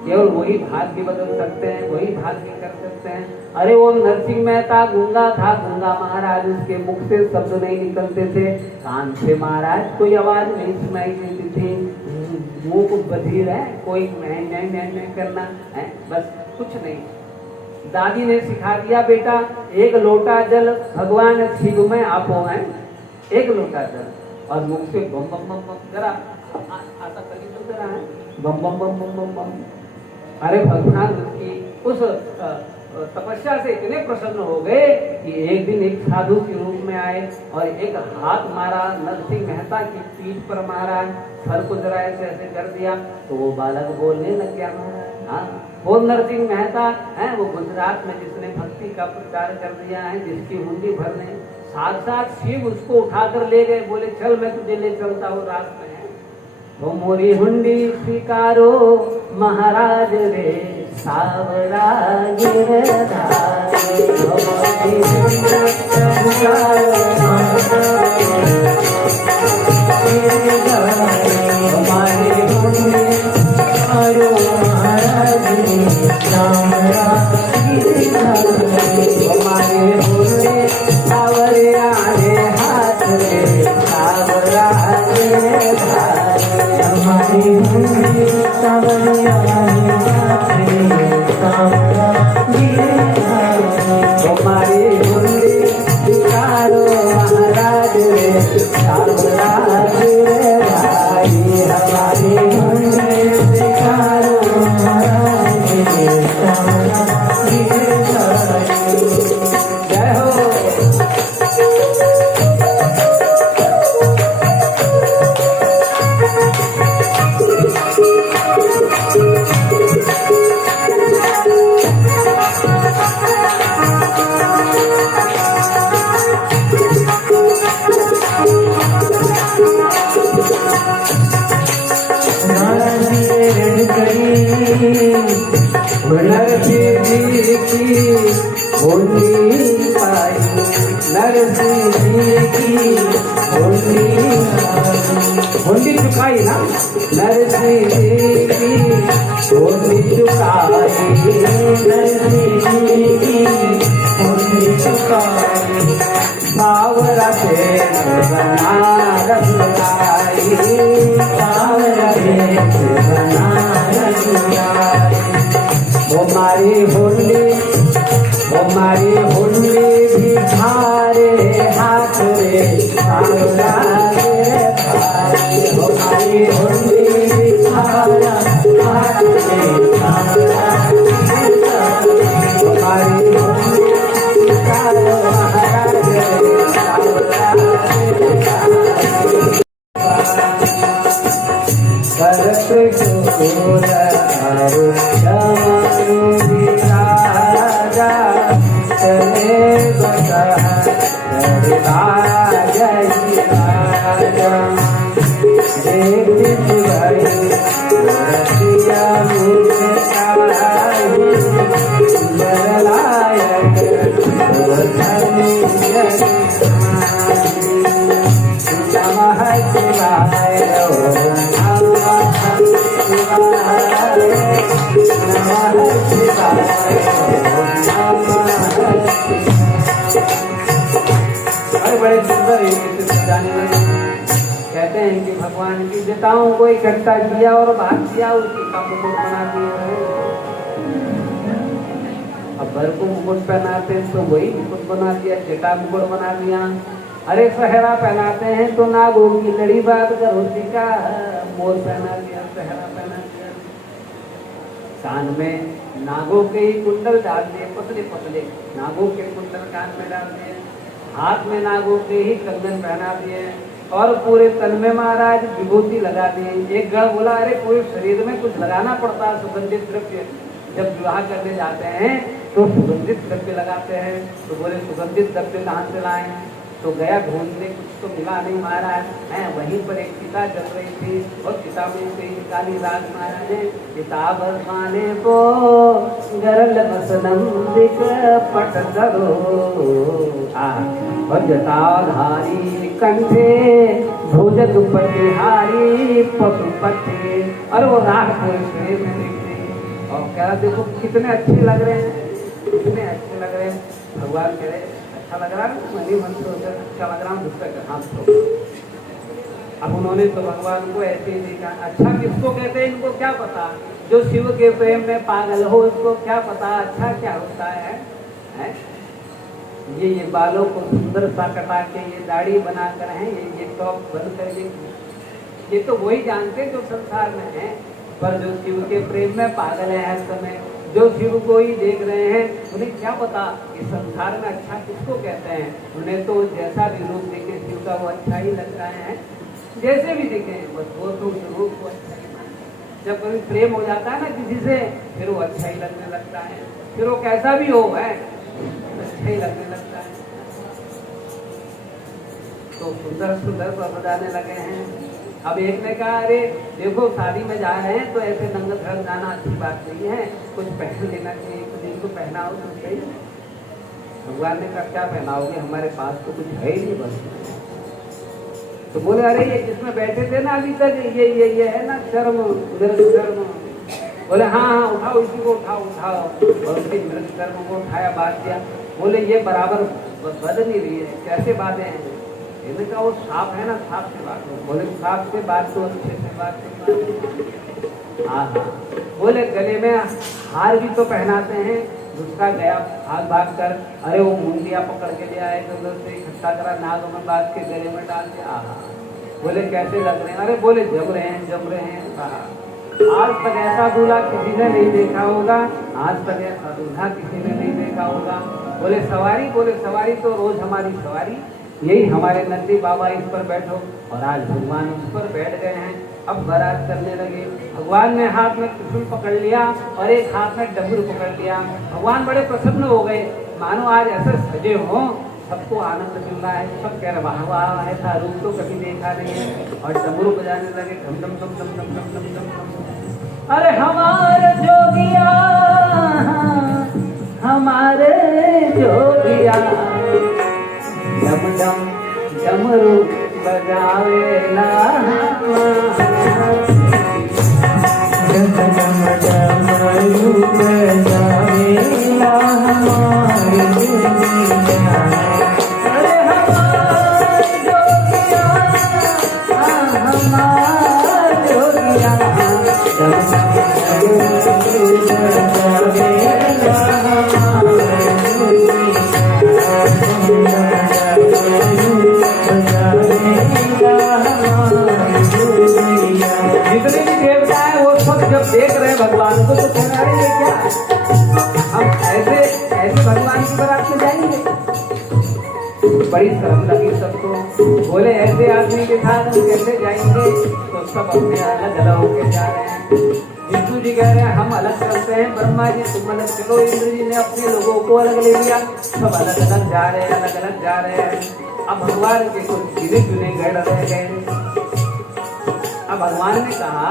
केवल वही भाग्य बदल सकते हैं, वही भाग्य कर सकते हैं। अरे वो नरसिंह मेहता गूंगा था, गूंगा महाराज, उसके मुख से शब्द नहीं निकलते थे, कान से महाराज कोई आवाज नहीं सुनाई देती थी, मुंह को बधिर है, कोई नहीं करना है, बस कुछ नहीं। दादी ने सिखा दिया बेटा एक लोटा जल भगवान शिव में आपो है, एक लोटा जल, और मुख से बम बम बम बम जरा आता कली तो जरा है बम बम बम बम बम बम। अरे भगवान की उस तपस्या से इतने प्रसन्न हो गए कि एक दिन एक साधु के रूप में आए और एक हाथ मारा, नरसिंह मेहता की पीठ पर मारा, सर को जरा ऐसे ऐसे कर दिया तो वो बालक बोलने लग गया। हाँ, वो नरसिंह मेहता है, वो गुजरात में जिसने भक्ति का प्रचार कर दिया है, जिसकी हुंडी भरने साक्षात शिव उसको उठाकर ले गए, बोले चल मैं तुझे ले चलता हूँ रात में। तो मोरी हुंडी स्वीकारो महाराज रे सावरा गिरधारी, मोरी हुंडी स्वीकारो हमारी हुंडी स्वीकारो महाराज रे सावरा गिरधारी, हमारी हुंडी सावरिया रे हाथ रे सावरा गिरधारी, हमारी हुंडी सावरिया रे हाथ रे सावरा गिरधारी, हमारी हुंडी स्वीकारो महाराज रे सावरा गिरधारी, हमारी हुंडी स्वीकारो महाराज रे सावरा गिरधारी। जय हो। नरसिंह जी की होली पाई, नरसिंह जी की होली चुकाई ना, नरसिंह जी की होली चुकाई, नरसिंह जी की होली चुकाई, सावरा से बनारस लाई, सावरा से बनारस लाई, हमारी हुंडी भिखारे हाथ रे सावरा गिरधारी, हमारी हुंडी भिखारा हाथ रे सावरा गिरधारी, हमारी हुंडी भिखारो महाराज रे सावरा गिरधारी। राजा चले बता बड़े सुंदर कहते हैं कि भगवान की जटाओं को इकट्ठा किया और भाग किया, उसी का मुकुट बना दिया। अब भर को मुकुट पहनाते हैं तो वही मुकुट बना दिया, जटा मुकुट बना दिया। अरे सहरा पहनाते हैं तो नागों की लड़ी बात कर उसी का मोर पहना दिया, सहरा पहना दिया। कान में नागों के ही कुंडल डाल दिए, पतले पतले नागों के कुंडल कान में डाल दिए, हाथ में नागों के ही कंगन पहना दिए और पूरे तन में महाराज विभूति लगा दी। एक गढ़ बोला अरे पूरे शरीर में कुछ लगाना पड़ता है सुगंधित द्रव्य, जब विवाह करने जाते हैं तो सुगंधित द्रव्य लगाते हैं। तो बोले सुगंधित द्रव्य कहाँ से लाए? तो गया ढूंढने, कुछ तो मिला नहीं महाराज है। वहीं पर एक चिता जल रही थी और चिता में से निकाली राज महाराज ने चिता बरसाने को गरल बसनम दिख पट करो और जटाधारी कंठे भुज दुपटिहारी पशुपति। और वो राग पूरे और कह रहा देखो कितने अच्छे लग रहे हैं, कितने अच्छे लग रहे हैं। भगवान कह रहे अच्छा लग रहा है, मनी मन से अच्छा लग रहा हूँ दूसरे का हाथ तो। अब उन्होंने तो भगवान को ऐसे ही देखा। अच्छा किसको कहते हैं इनको क्या पता, जो शिव के प्रेम में पागल हो उसको क्या पता अच्छा क्या होता है? ये बालों को सुंदर सा कटा के ये दाढ़ी बनाकर है, ये टॉप बंद करके, ये तो वही जानते जो संसार में है। पर जो शिव के प्रेम में पागल है हर समय, जो शिव को ही देख रहे हैं, उन्हें क्या पता इस संसार में अच्छा किसको कहते हैं। उन्हें तो जैसा भी रूप देखे शिव का वो अच्छा ही लग रहा है, जैसे भी दिखे बस वो तो उस रूप को अच्छा ही मानते। जब कभी प्रेम हो जाता है ना किसी से, फिर वो अच्छा ही लगने लगता है, फिर वो कैसा भी हो है अच्छा ही लगने लगता है। तो सुंदर सुंदर बजाने लगे हैं। अब एक ने कहा अरे देखो शादी में जा रहे हैं तो ऐसे नंगे धड़ जाना अच्छी बात नहीं है, कुछ पहन लेना चाहिए, कुछ इनको पहनाओ तो सही। भगवान ने कहा क्या पहनाओगे, हमारे पास तो कुछ है ही नहीं बस। तो बोले अरे ये जिसमें बैठे थे ना अभी तक, ये है ना चर्म, मृग चर्म। बोले हाँ हाँ उठाओ इसी को, उठाओ उठाओ। और उसकी मृग चर्म को उठाया, बात किया। बोले ये बराबर बद नहीं रही है, कैसे बातें हैं। इन्होंने कहा वो सांप है ना, सांप से बात हो। बोले सांप से बात तो अच्छे से बात करना। हाँ हाँ। बोले गले में हार भी तो पहनाते हैं। दूसरा गया भाग भाग कर, अरे वो मुंडिया पकड़ के ले आए, तो उधर से इकट्ठा करा, नाग में बांध के गले में डाल दिया। बोले कैसे लग रहे हैं, अरे बोले जम रहे हैं जम रहे हैं। कहा आज तक ऐसा दूल्हा किसी ने नहीं देखा होगा, आज तक ऐसा दूल्हा किसी ने नहीं देखा होगा। बोले सवारी तो रोज हमारी सवारी, यही हमारे नंदी बाबा इस पर बैठो। और आज भगवान उस पर बैठ गए हैं। अब बारात करने लगे। भगवान ने हाथ में त्रिशूल पकड़ लिया और एक हाथ में डमरू पकड़ लिया। भगवान बड़े प्रसन्न हो गए, मानो आज ऐसे सजे हो, सबको आनंद मिल रहा है। सब कह रहे वाह वाह, ऐसा रूप तो कभी देखा नहीं है। और डमरू बजाने लगे, धम धम धम धम धम धम धम धम। अरे हमारे जोगिया, हमारे जोगिया, डम डम डमरू बजावेला। डम डम डमरू बजावेला हमारे जोगिया। अरे हमारे जोगिया, हमारे जोगिया, डम डम डमरू बजावेला हमारे जोगिया। जितने भी देवता है वो सब जब देख रहे हैं भगवान को, तो कह रहे हैं ये क्या, हम ऐसे भगवान की बारात में जाएंगे। बड़ी शर्म लगी सबको। बोले ऐसे आदमी के साथ हम कैसे जाएंगे। तो सब अपने अलग अलग होके जा रहे हैं। विष्णु जी कह रहे हैं हम अलग चलते हैं, ब्रह्मा जी तुम अलग चलो। इंद्र जी ने अपने लोगों को अलग ले लिया, सब अलग अलग जा रहे हैं, अलग अलग जा रहे हैं। अब भगवान के कुछ गिने चुने गढ़ रह गए। अब भगवान ने कहा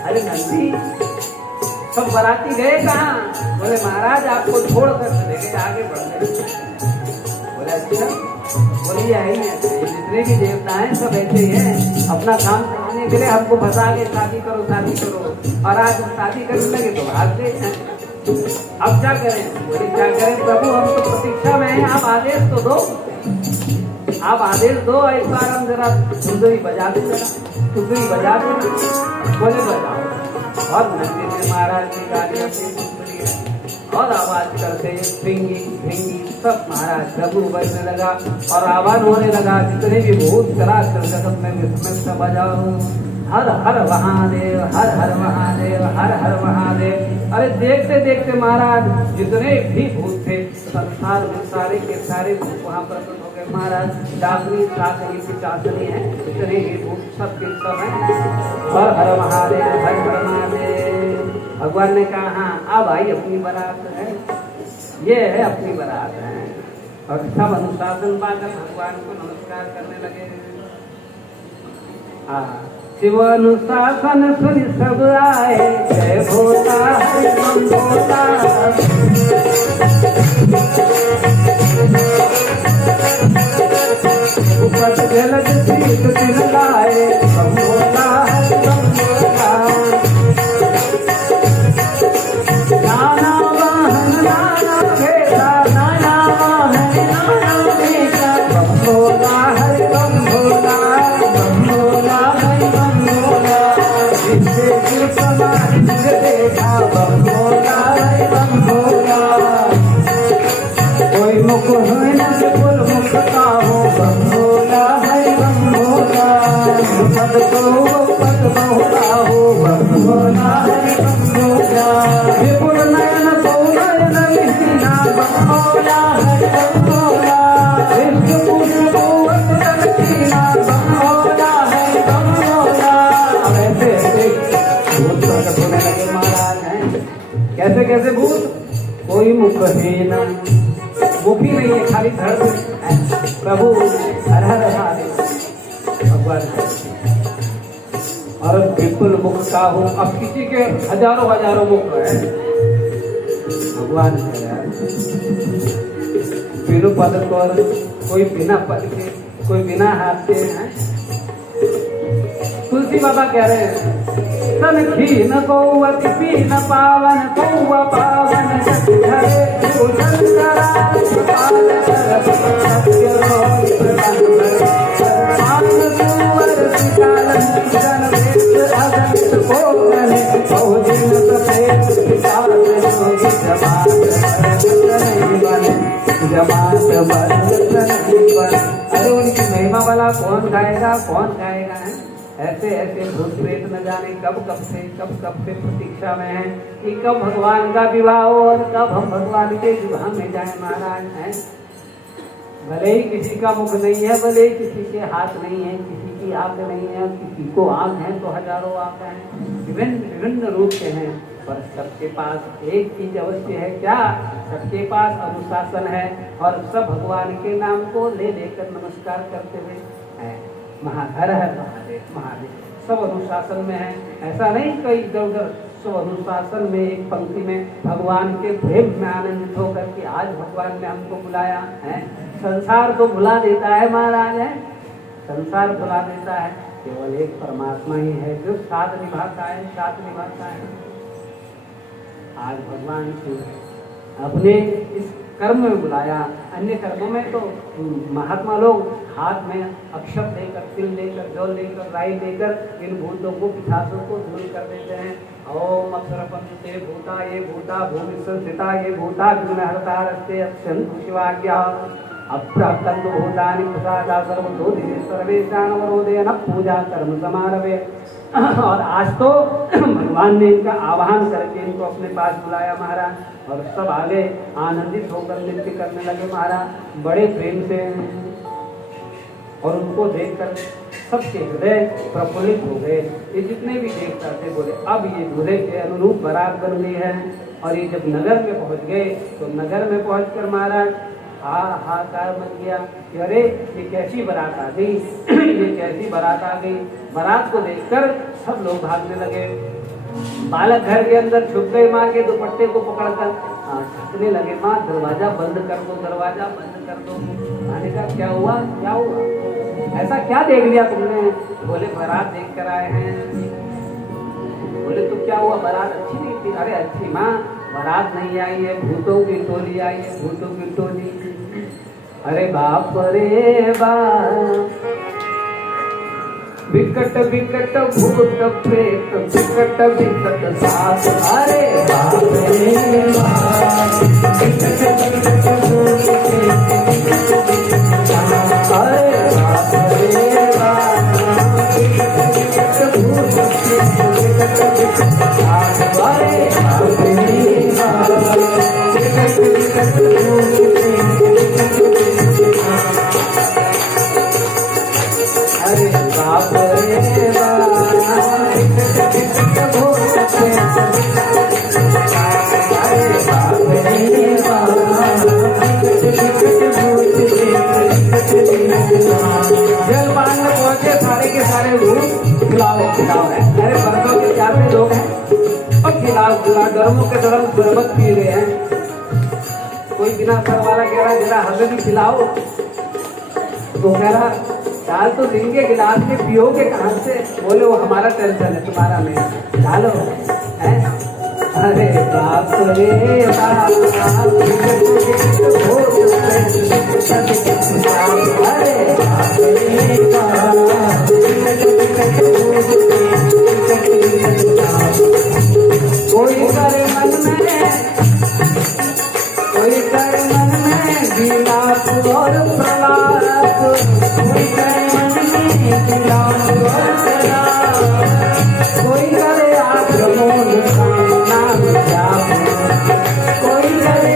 अरे नंदी सब बाराती गए कहाँ। बोले महाराज आपको छोड़कर चले गए, आगे बढ़ गए। बोले अच्छा। बोले ये है ही ऐसे, जितने भी देवता हैं सब ऐसे ही हैं, अपना काम कराने के लिए हमको फंसा के शादी करो शादी करो। और आज शादी करने लगे तो भागते हैं। अब क्या करें। बोले क्या करें प्रभु, हम तो प्रतीक्षा में हैं, आप आदेश तो दो, आप आदेश दो। एक बार हम जरा सुंदरी बजा दो, जरा सुंदरी बजा दो। बोले बजाओ। और नंदी ने महाराज की गाड़ी अपनी सुंदरी और आवाज करते भिंगी भिंगी सब महाराज डबू बजने लगा और आवाज होने लगा। जितने भी भूत चराचर जगत में विस्मय सब बजाओ, हर हर महादेव, हर हर महादेव, हर हर महादेव। अरे देखते देखते महाराज जितने भी भूत थे संसार में सारे के सारे भूत वहाँ प्रकट हो गए। महाराज डाकनी साकनी पिचासनी है, जितने भी भूत सब के सब है। हर हर महादेव, हर हर महादेव। भगवान ने कहा हाँ अब आई अपनी बारात है, ये है अपनी बारात है। और सब अनुशासन पाकर भगवान को नमस्कार करने लगे। शिव अनुशासन सुन सब आए, जय भोला हरि बम भोला। उपत जलद शीत दिन लाए, बम भोला हरि बम भोला। नाना वाहन नाना भेषा, नाना वाहन नाना भेषा, बम भोला हरि बम भोला, बम भोला हरि बम भोला। जिससे शिव समाधि देखा, बम भोला हरि बम भोला। कोई मुख है न कुल मुख का हो, बम भोला हरि बम भोला। पद तो पद बहुला हो, बम भोला सीना बमोला है बमोला विश्व पूर्वत तन सीना बमोला है बमोला। ऐसे ऐसे भूत प्रकट होने लगे महाराज हैं। कैसे कैसे भूत? कोई मुख है ना, मुख ही नहीं है, खाली धड़ प्रभु हर हर महादेव भगवान। और बिल्कुल मुख का हो, अब किसी के हजारों हजारों मुख है, भगवान कह रहा है बिनु पद कर, कोई बिना पद के, कोई बिना हाथ के हैं। तुलसी बाबा कह रहे हैं तन खीन कौवत पीन पावन कौवा पावन जग धरे भूषण करा पाल कर सत्य रोहि प्रदान भरे आत्म कुंवर सिकालन किशन वेद अगस्त कोगने बहुदिन सफेद विचार जोगी जमात नहीं बने जमात बन नहीं बने। अरे उनकी महिमा वाला कौन गाएगा, कौन गाएगा है? ऐसे ऐसे भूत प्रेत न जाने कब कब से प्रतीक्षा में है कि कब भगवान का विवाह हो और कब हम भगवान के विवाह में जाए महाराज हैं। भले ही किसी का मुख नहीं है, भले ही किसी के हाथ नहीं है, किसी की आंख नहीं है, किसी को आंख है तो हजारों आंख हैं, विभिन्न विभिन्न रूप के हैं, पर सबके पास एक चीज अवश्य है। क्या? सबके पास अनुशासन है और सब भगवान के नाम को ले लेकर नमस्कार करते हुए है। हर हर महादेव महादेव सब अनुशासन में है। ऐसा नहीं कई इधर उधर, सब अनुशासन में एक पंक्ति में भगवान के प्रेम में आनंदित होकर के आज भगवान ने हमको बुलाया है। संसार तो भुला देता है महाराज है, संसार भुला देता है, केवल एक परमात्मा ही है जो साथ निभाता है, साथ निभाता है। आज भगवान को अपने इस कर्म में बुलाया। अन्य कर्मों में तो महात्मा लोग हाथ में अक्षत लेकर, तिल लेकर, जल लेकर, राई लेकर इन भूतों को, पिशाचों को दूर कर देते हैं। ओम अक्षरपंचते भूता ये भूता भूमि संस्थिता ये भूता विघ्नहर्ता रस्ते अक्षन्तु शिवाज्ञा अप्राप्तं भूतानि प्रसादा सर्वतो दिने सर्वेषां वरोदेन पूजा कर्म समारभे। और आज तो भगवान ने इनका आह्वान करके इनको अपने पास बुलाया महाराज, और सब आगे आनंदित होकर नृत्य करने लगे महाराज बड़े प्रेम से। और उनको देखकर सबके हृदय प्रफुल्लित हो गए। ये जितने भी देवता थे बोले अब ये दूल्हे के अनुरूप बारात बन गई है। और ये जब नगर में पहुंच गए तो नगर में पहुंचकर महाराज हाहाकार मच गया कि अरे ये कैसी बारात आ गई, ये कैसी बारात आ गई। बारात को देखकर सब लोग भागने लगे। बालक घर के अंदर छुप गए, माँ के दुपट्टे को पकड़कर छकने लगे, माँ दरवाजा बंद कर दो, दरवाजा बंद कर दो। मैंने कहा क्या हुआ, क्या हुआ, ऐसा क्या देख लिया तुमने? बोले बारात देख कर आए हैं। बोले तो क्या हुआ, बारात अच्छी नहीं थी? अरे अच्छी माँ, बारात नहीं आई है, भूतों की टोली आई है, भूतों की टोली। अरे बाप रे बाप, विकट विकट भूत प्रेत विकट विकट सास। अरे बाप रे बाप, विकट विकट भूत अरे बाप रे बाप, विकट विकट भूत विकट विकट सास। अरे बाप रे बाप, विकट विकट भूत अरे बाप रे बाप, विकट विकट भूत अरे बाप रे बाप, विकट विकट भूत। जलपान में पहुंचे सारे के सारे भूत खिलाओ खिलाओ है। अरे बरसों के 4 लोग हैं और खिलाओ खिलाओ, गर्मों के दौरान शरबत पी रहे हैं। कोई बिना सर वाला कह रहा है जरा हमें भी खिलाओ, तो कह रहा डाल तो देंगे गिलास में, पियोगे कहाँ से? बोले वो हमारा टेंशन है, तुम्हारा नहीं, डालो है। अरे बाप रे बाप, अरे बाप रे बाप, कोई करे मन में, कोई करे मन में विलाप और प्रलाप, कोई करे मन में विलाप और प्रलाप, कोई करे आक्रमण नाम जाप, कोई करे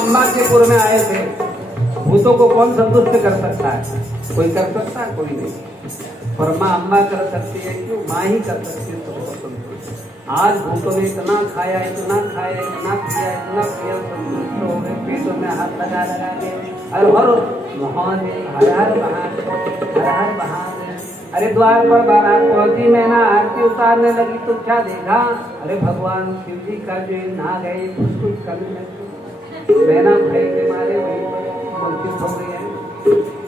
अम्बाजीपुर में आए थे। भूतों को कौन संतुष्ट कर सकता है? कोई कर सकता है? कोई नहीं। पर माँ अम्बा कर सकती है, क्यों? माँ ही कर सकती है सबको संतुष्ट। आज भूतों ने इतना खाया, इतना खाया, इतना किया, इतना किया, संतुष्ट हो गए, पेटों में हाथ लगा लगा के हर हर महादेव, हर हर महादेव, हर हर महादेव। अरे द्वार पर बारात पहुंची, मैना आरती उतारने लगी तो क्या देखा? अरे भगवान शिव जी का जो नहा गए, कुछ करने लगे। मैना भय के मारे वहीं पर मूर्छित हो गई है।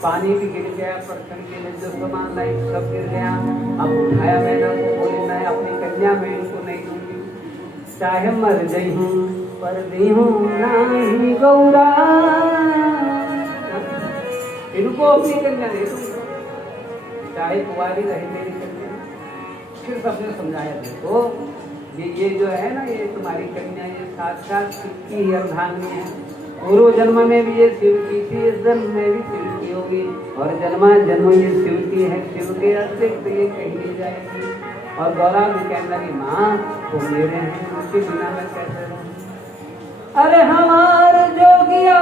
पानी भी गिर गया, परतन के में जो सामान लाई सब गिर गया। अब उठाया मैना को, बोले मैं अपनी कन्या में इनको नहीं दूंगी, चाहे मर गई हूँ पर दी हूँ नहीं गौरा, इनको अपनी कन्या नहीं दूंगा, चाहे कुंवारी रहे मेरी कन्या। फिर सबने समझाया, देखो ये जो है ना, ये तुम्हारी कन्या ये साक्षात शिव की ही अर्धांगिनी है। पूर्व जन्म में भी ये शिव की थी, इस जन्म में भी शिव की होगी, और जन्मा जन्म ये शिव की है। शिव के अतिरिक्त ये कहीं नहीं जाएगी। और गौरा भी कहने लगी, माँ वो मेरे हैं, उनके बिना मैं कैसे रहूं? अरे हमारे जोगिया,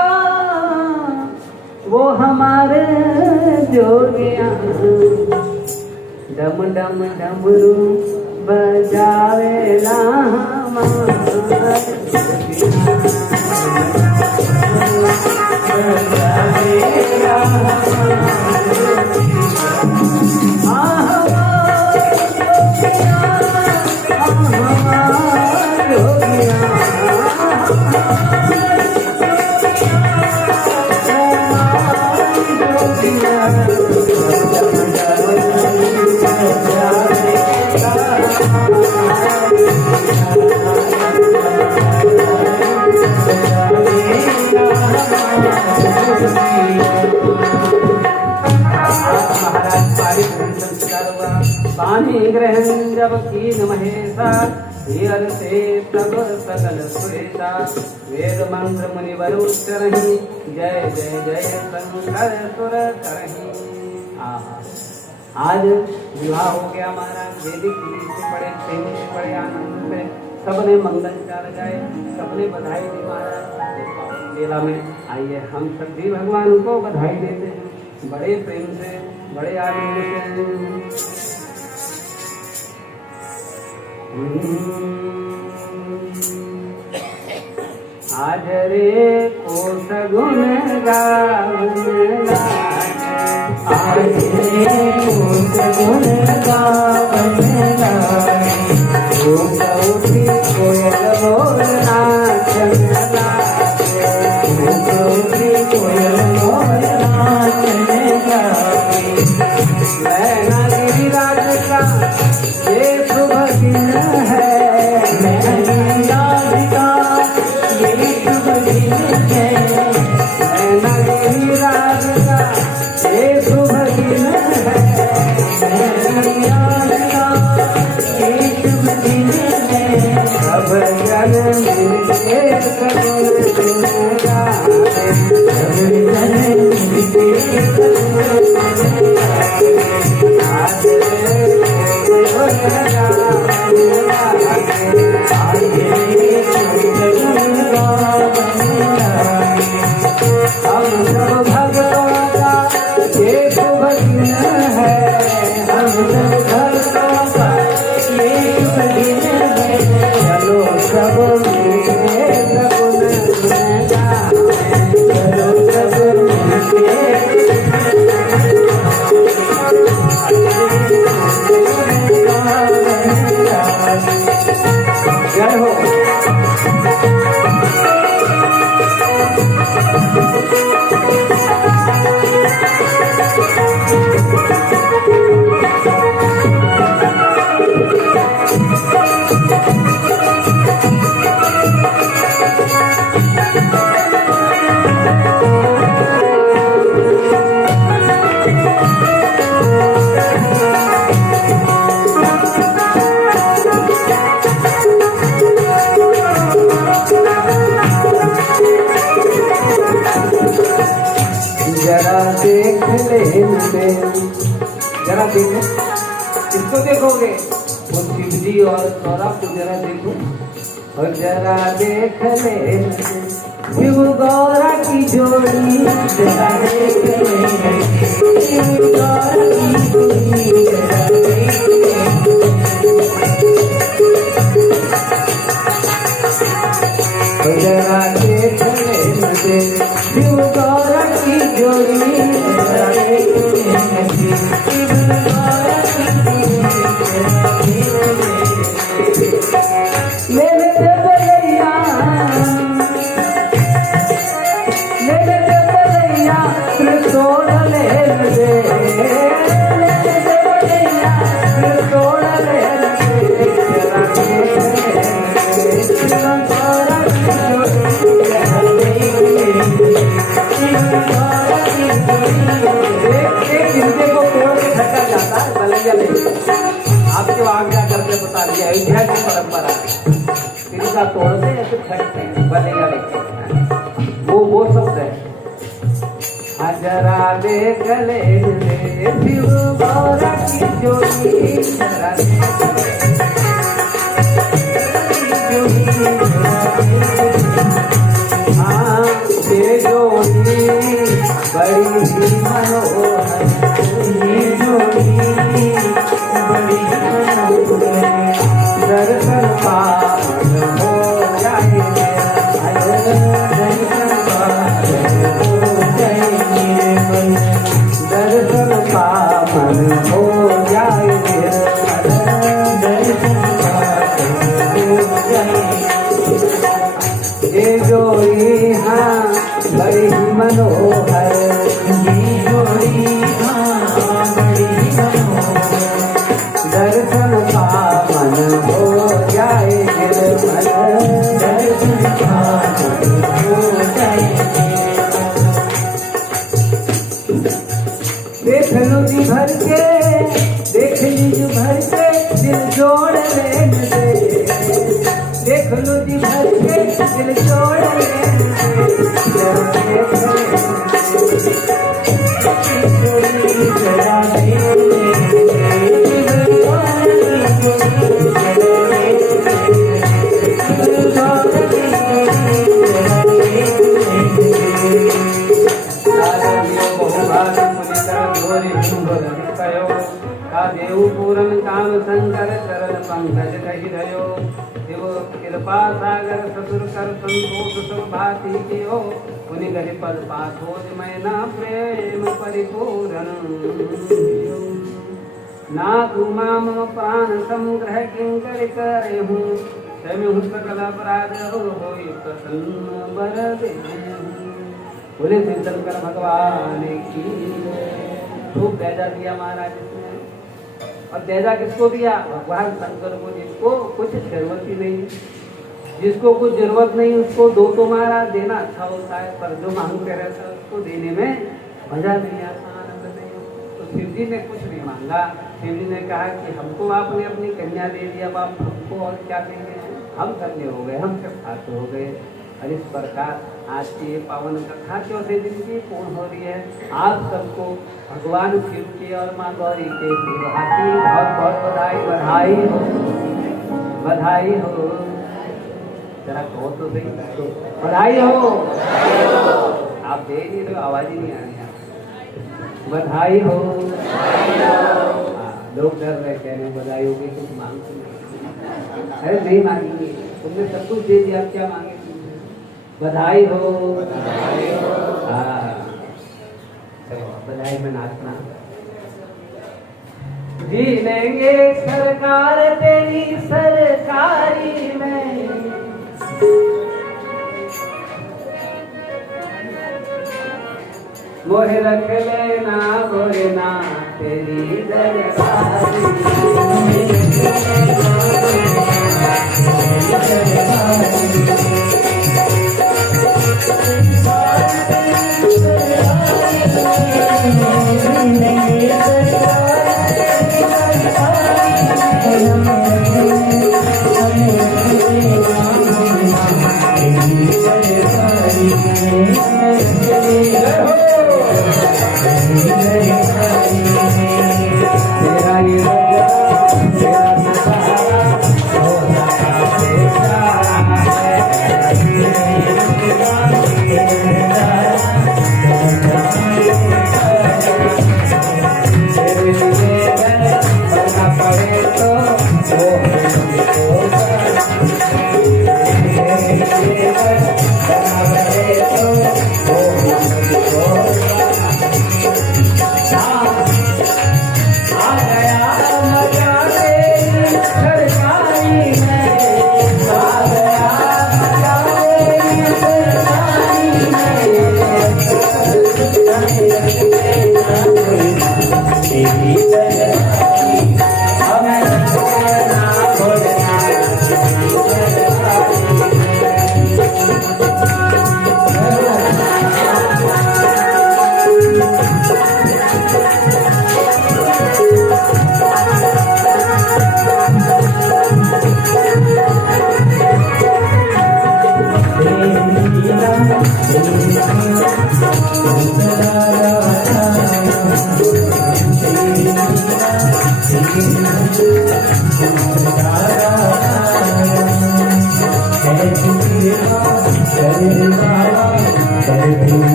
वो हमारे जोगिया, डम डम डमरू बजावेला हमारे पानी ग्रहण जब कीन महेशा, हियर से तब सकल सुरेशा, वेद मंत्र मुनिवर उच्चरहि, जय जय जय शंकर सुर करहि। आज विवाह हो गया हमारा, वैदिक विधि से पड़े, प्रेम से पड़े, आनंद से सबने मंगलचार गाए, सबने बधाई दी महाराज। मेला में आइए हम सब भी भगवान को बधाई देते हैं, बड़े प्रेम से, बड़े आनंद से। आज रे को सगुन गावन, आज रे को सगुन गावन, उठी कोयल मोर नाचन लागे, उठी कोयल मोर नाचन लागे। मैना गिरिराज का ये शुभ दिन है, मैना गिरिराज का ये शुभ दिन है, मैना गिरिराज का ये शुभ दिन है, मैना गिरिराज का ये शुभ दिन है। सब जन मिलके सगुन गावे, सब जन मिलके सगुन गावे। आज हम सब भगवान का ये शुभ दिन है, हम सब भगवान का ये शुभ दिन है। चलो सब मिलके सगुन गावे, चलो सब मिलके जय हो। जरा देख लेने, जरा देखो, किसको देखोगे? वो शिव जी और सौरभ को जरा देखो, और जरा देख लेने, शिव गौरा की जोड़ी जरा देख ले, शिव गौरा की जोड़ी जरा देख ले। जरा देख ले शिव गौरा की जोड़ी जरा देख ले, शिव गौरा की जोड़ी जरा देख ले। ले ले बलैया, ले ले बलैया त्रिशूल ले ले, ले ले बलैया त्रिशूल ले ले। जरा देख ले शिव गौरा की जोड़ी जरा देख ले, शिव गौरा की जोड़ी। एक हिंदे को तोड़ के खट्टा जाता है बलैया नहीं। आपको आज्ञा करके बता दिया अयोध्या की परंपरा इनका तोड़ते हैं तो खटते हैं बलैया लेके वो शब्द है। जरा देख ले शिव गौरा की जोड़ी जरा देख ले, हाँ ये जोड़ी बड़ी ही मनोहर, ये जोड़ी बड़ी मनोहर। दर्शन पावन हो जाए दर्शन पावन हो जाए, दर्शन पावन हो जाए, दर्शन पावन हो जाए। ये जोड़ी हाँ बड़ी मनोहर, ये जोड़ी हाँ बड़ी मनोहर। दर्शन पावन हो जाए दर्शन पावन हो जाए। देख लो जी भर के, देख लीजिए भर के दिल जोड़ लेने दे, देख लो जी भर के दिल जोड़ लेने दे। जरा देख ले जरा देख देव पूरन काम शंकर चरण पंकज कही रहो। देव कृपा सागर ससुर कर संतोष सब भांति के हो, उन्हीं गति पद पाथोज मैं ना प्रेम परिपूर्ण। ना तू माम प्राण संग्रह किंकर करे हूँ, तय हूँ सकल अपराध हो प्रसन्न बर दे। बोले शंकर भगवान की। खूब पैदा दिया महाराज ने, और देजा किसको दिया? भगवान शंकर को, जिसको कुछ जरूरत ही नहीं, जिसको कुछ जरूरत नहीं उसको दो तो महाराज देना अच्छा होता है, पर जो मांगते रहता है उसको देने में मजा नहीं आता, आनंद नहीं। तो शिव जी ने कुछ नहीं मांगा। शिव जी ने कहा कि हमको आपने अपनी कन्या दे दिया, अब आप हमको और क्या देंगे? हम धन्य हो गए, हम सब खाते हो गए। और इस प्रकार आज की ये पावन कथा चौथे दिन की पूर्ण हो रही है। आप सबको भगवान शिव के और माँ गौरी के हाथी बहुत बहुत बधाई, बधाई हो, बधाई हो। जरा कहो तो सही, बधाई हो। आप दे नहीं रहे, आवाज ही नहीं आ रही है। बधाई हो। लोग डर रहे, कह रहे बधाई होगी कुछ मांग तो नहीं। अरे नहीं मांगेंगे, तुमने सब कुछ दे दिया, क्या मांगे? बधाई हो। हाँ, बधाई में नाचना। जी लेंगे सरकार तेरी सरकारी में, मोहे रख लेना बोलना तेरी दरबारी। तेरा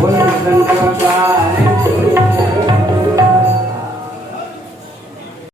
बोल शंकर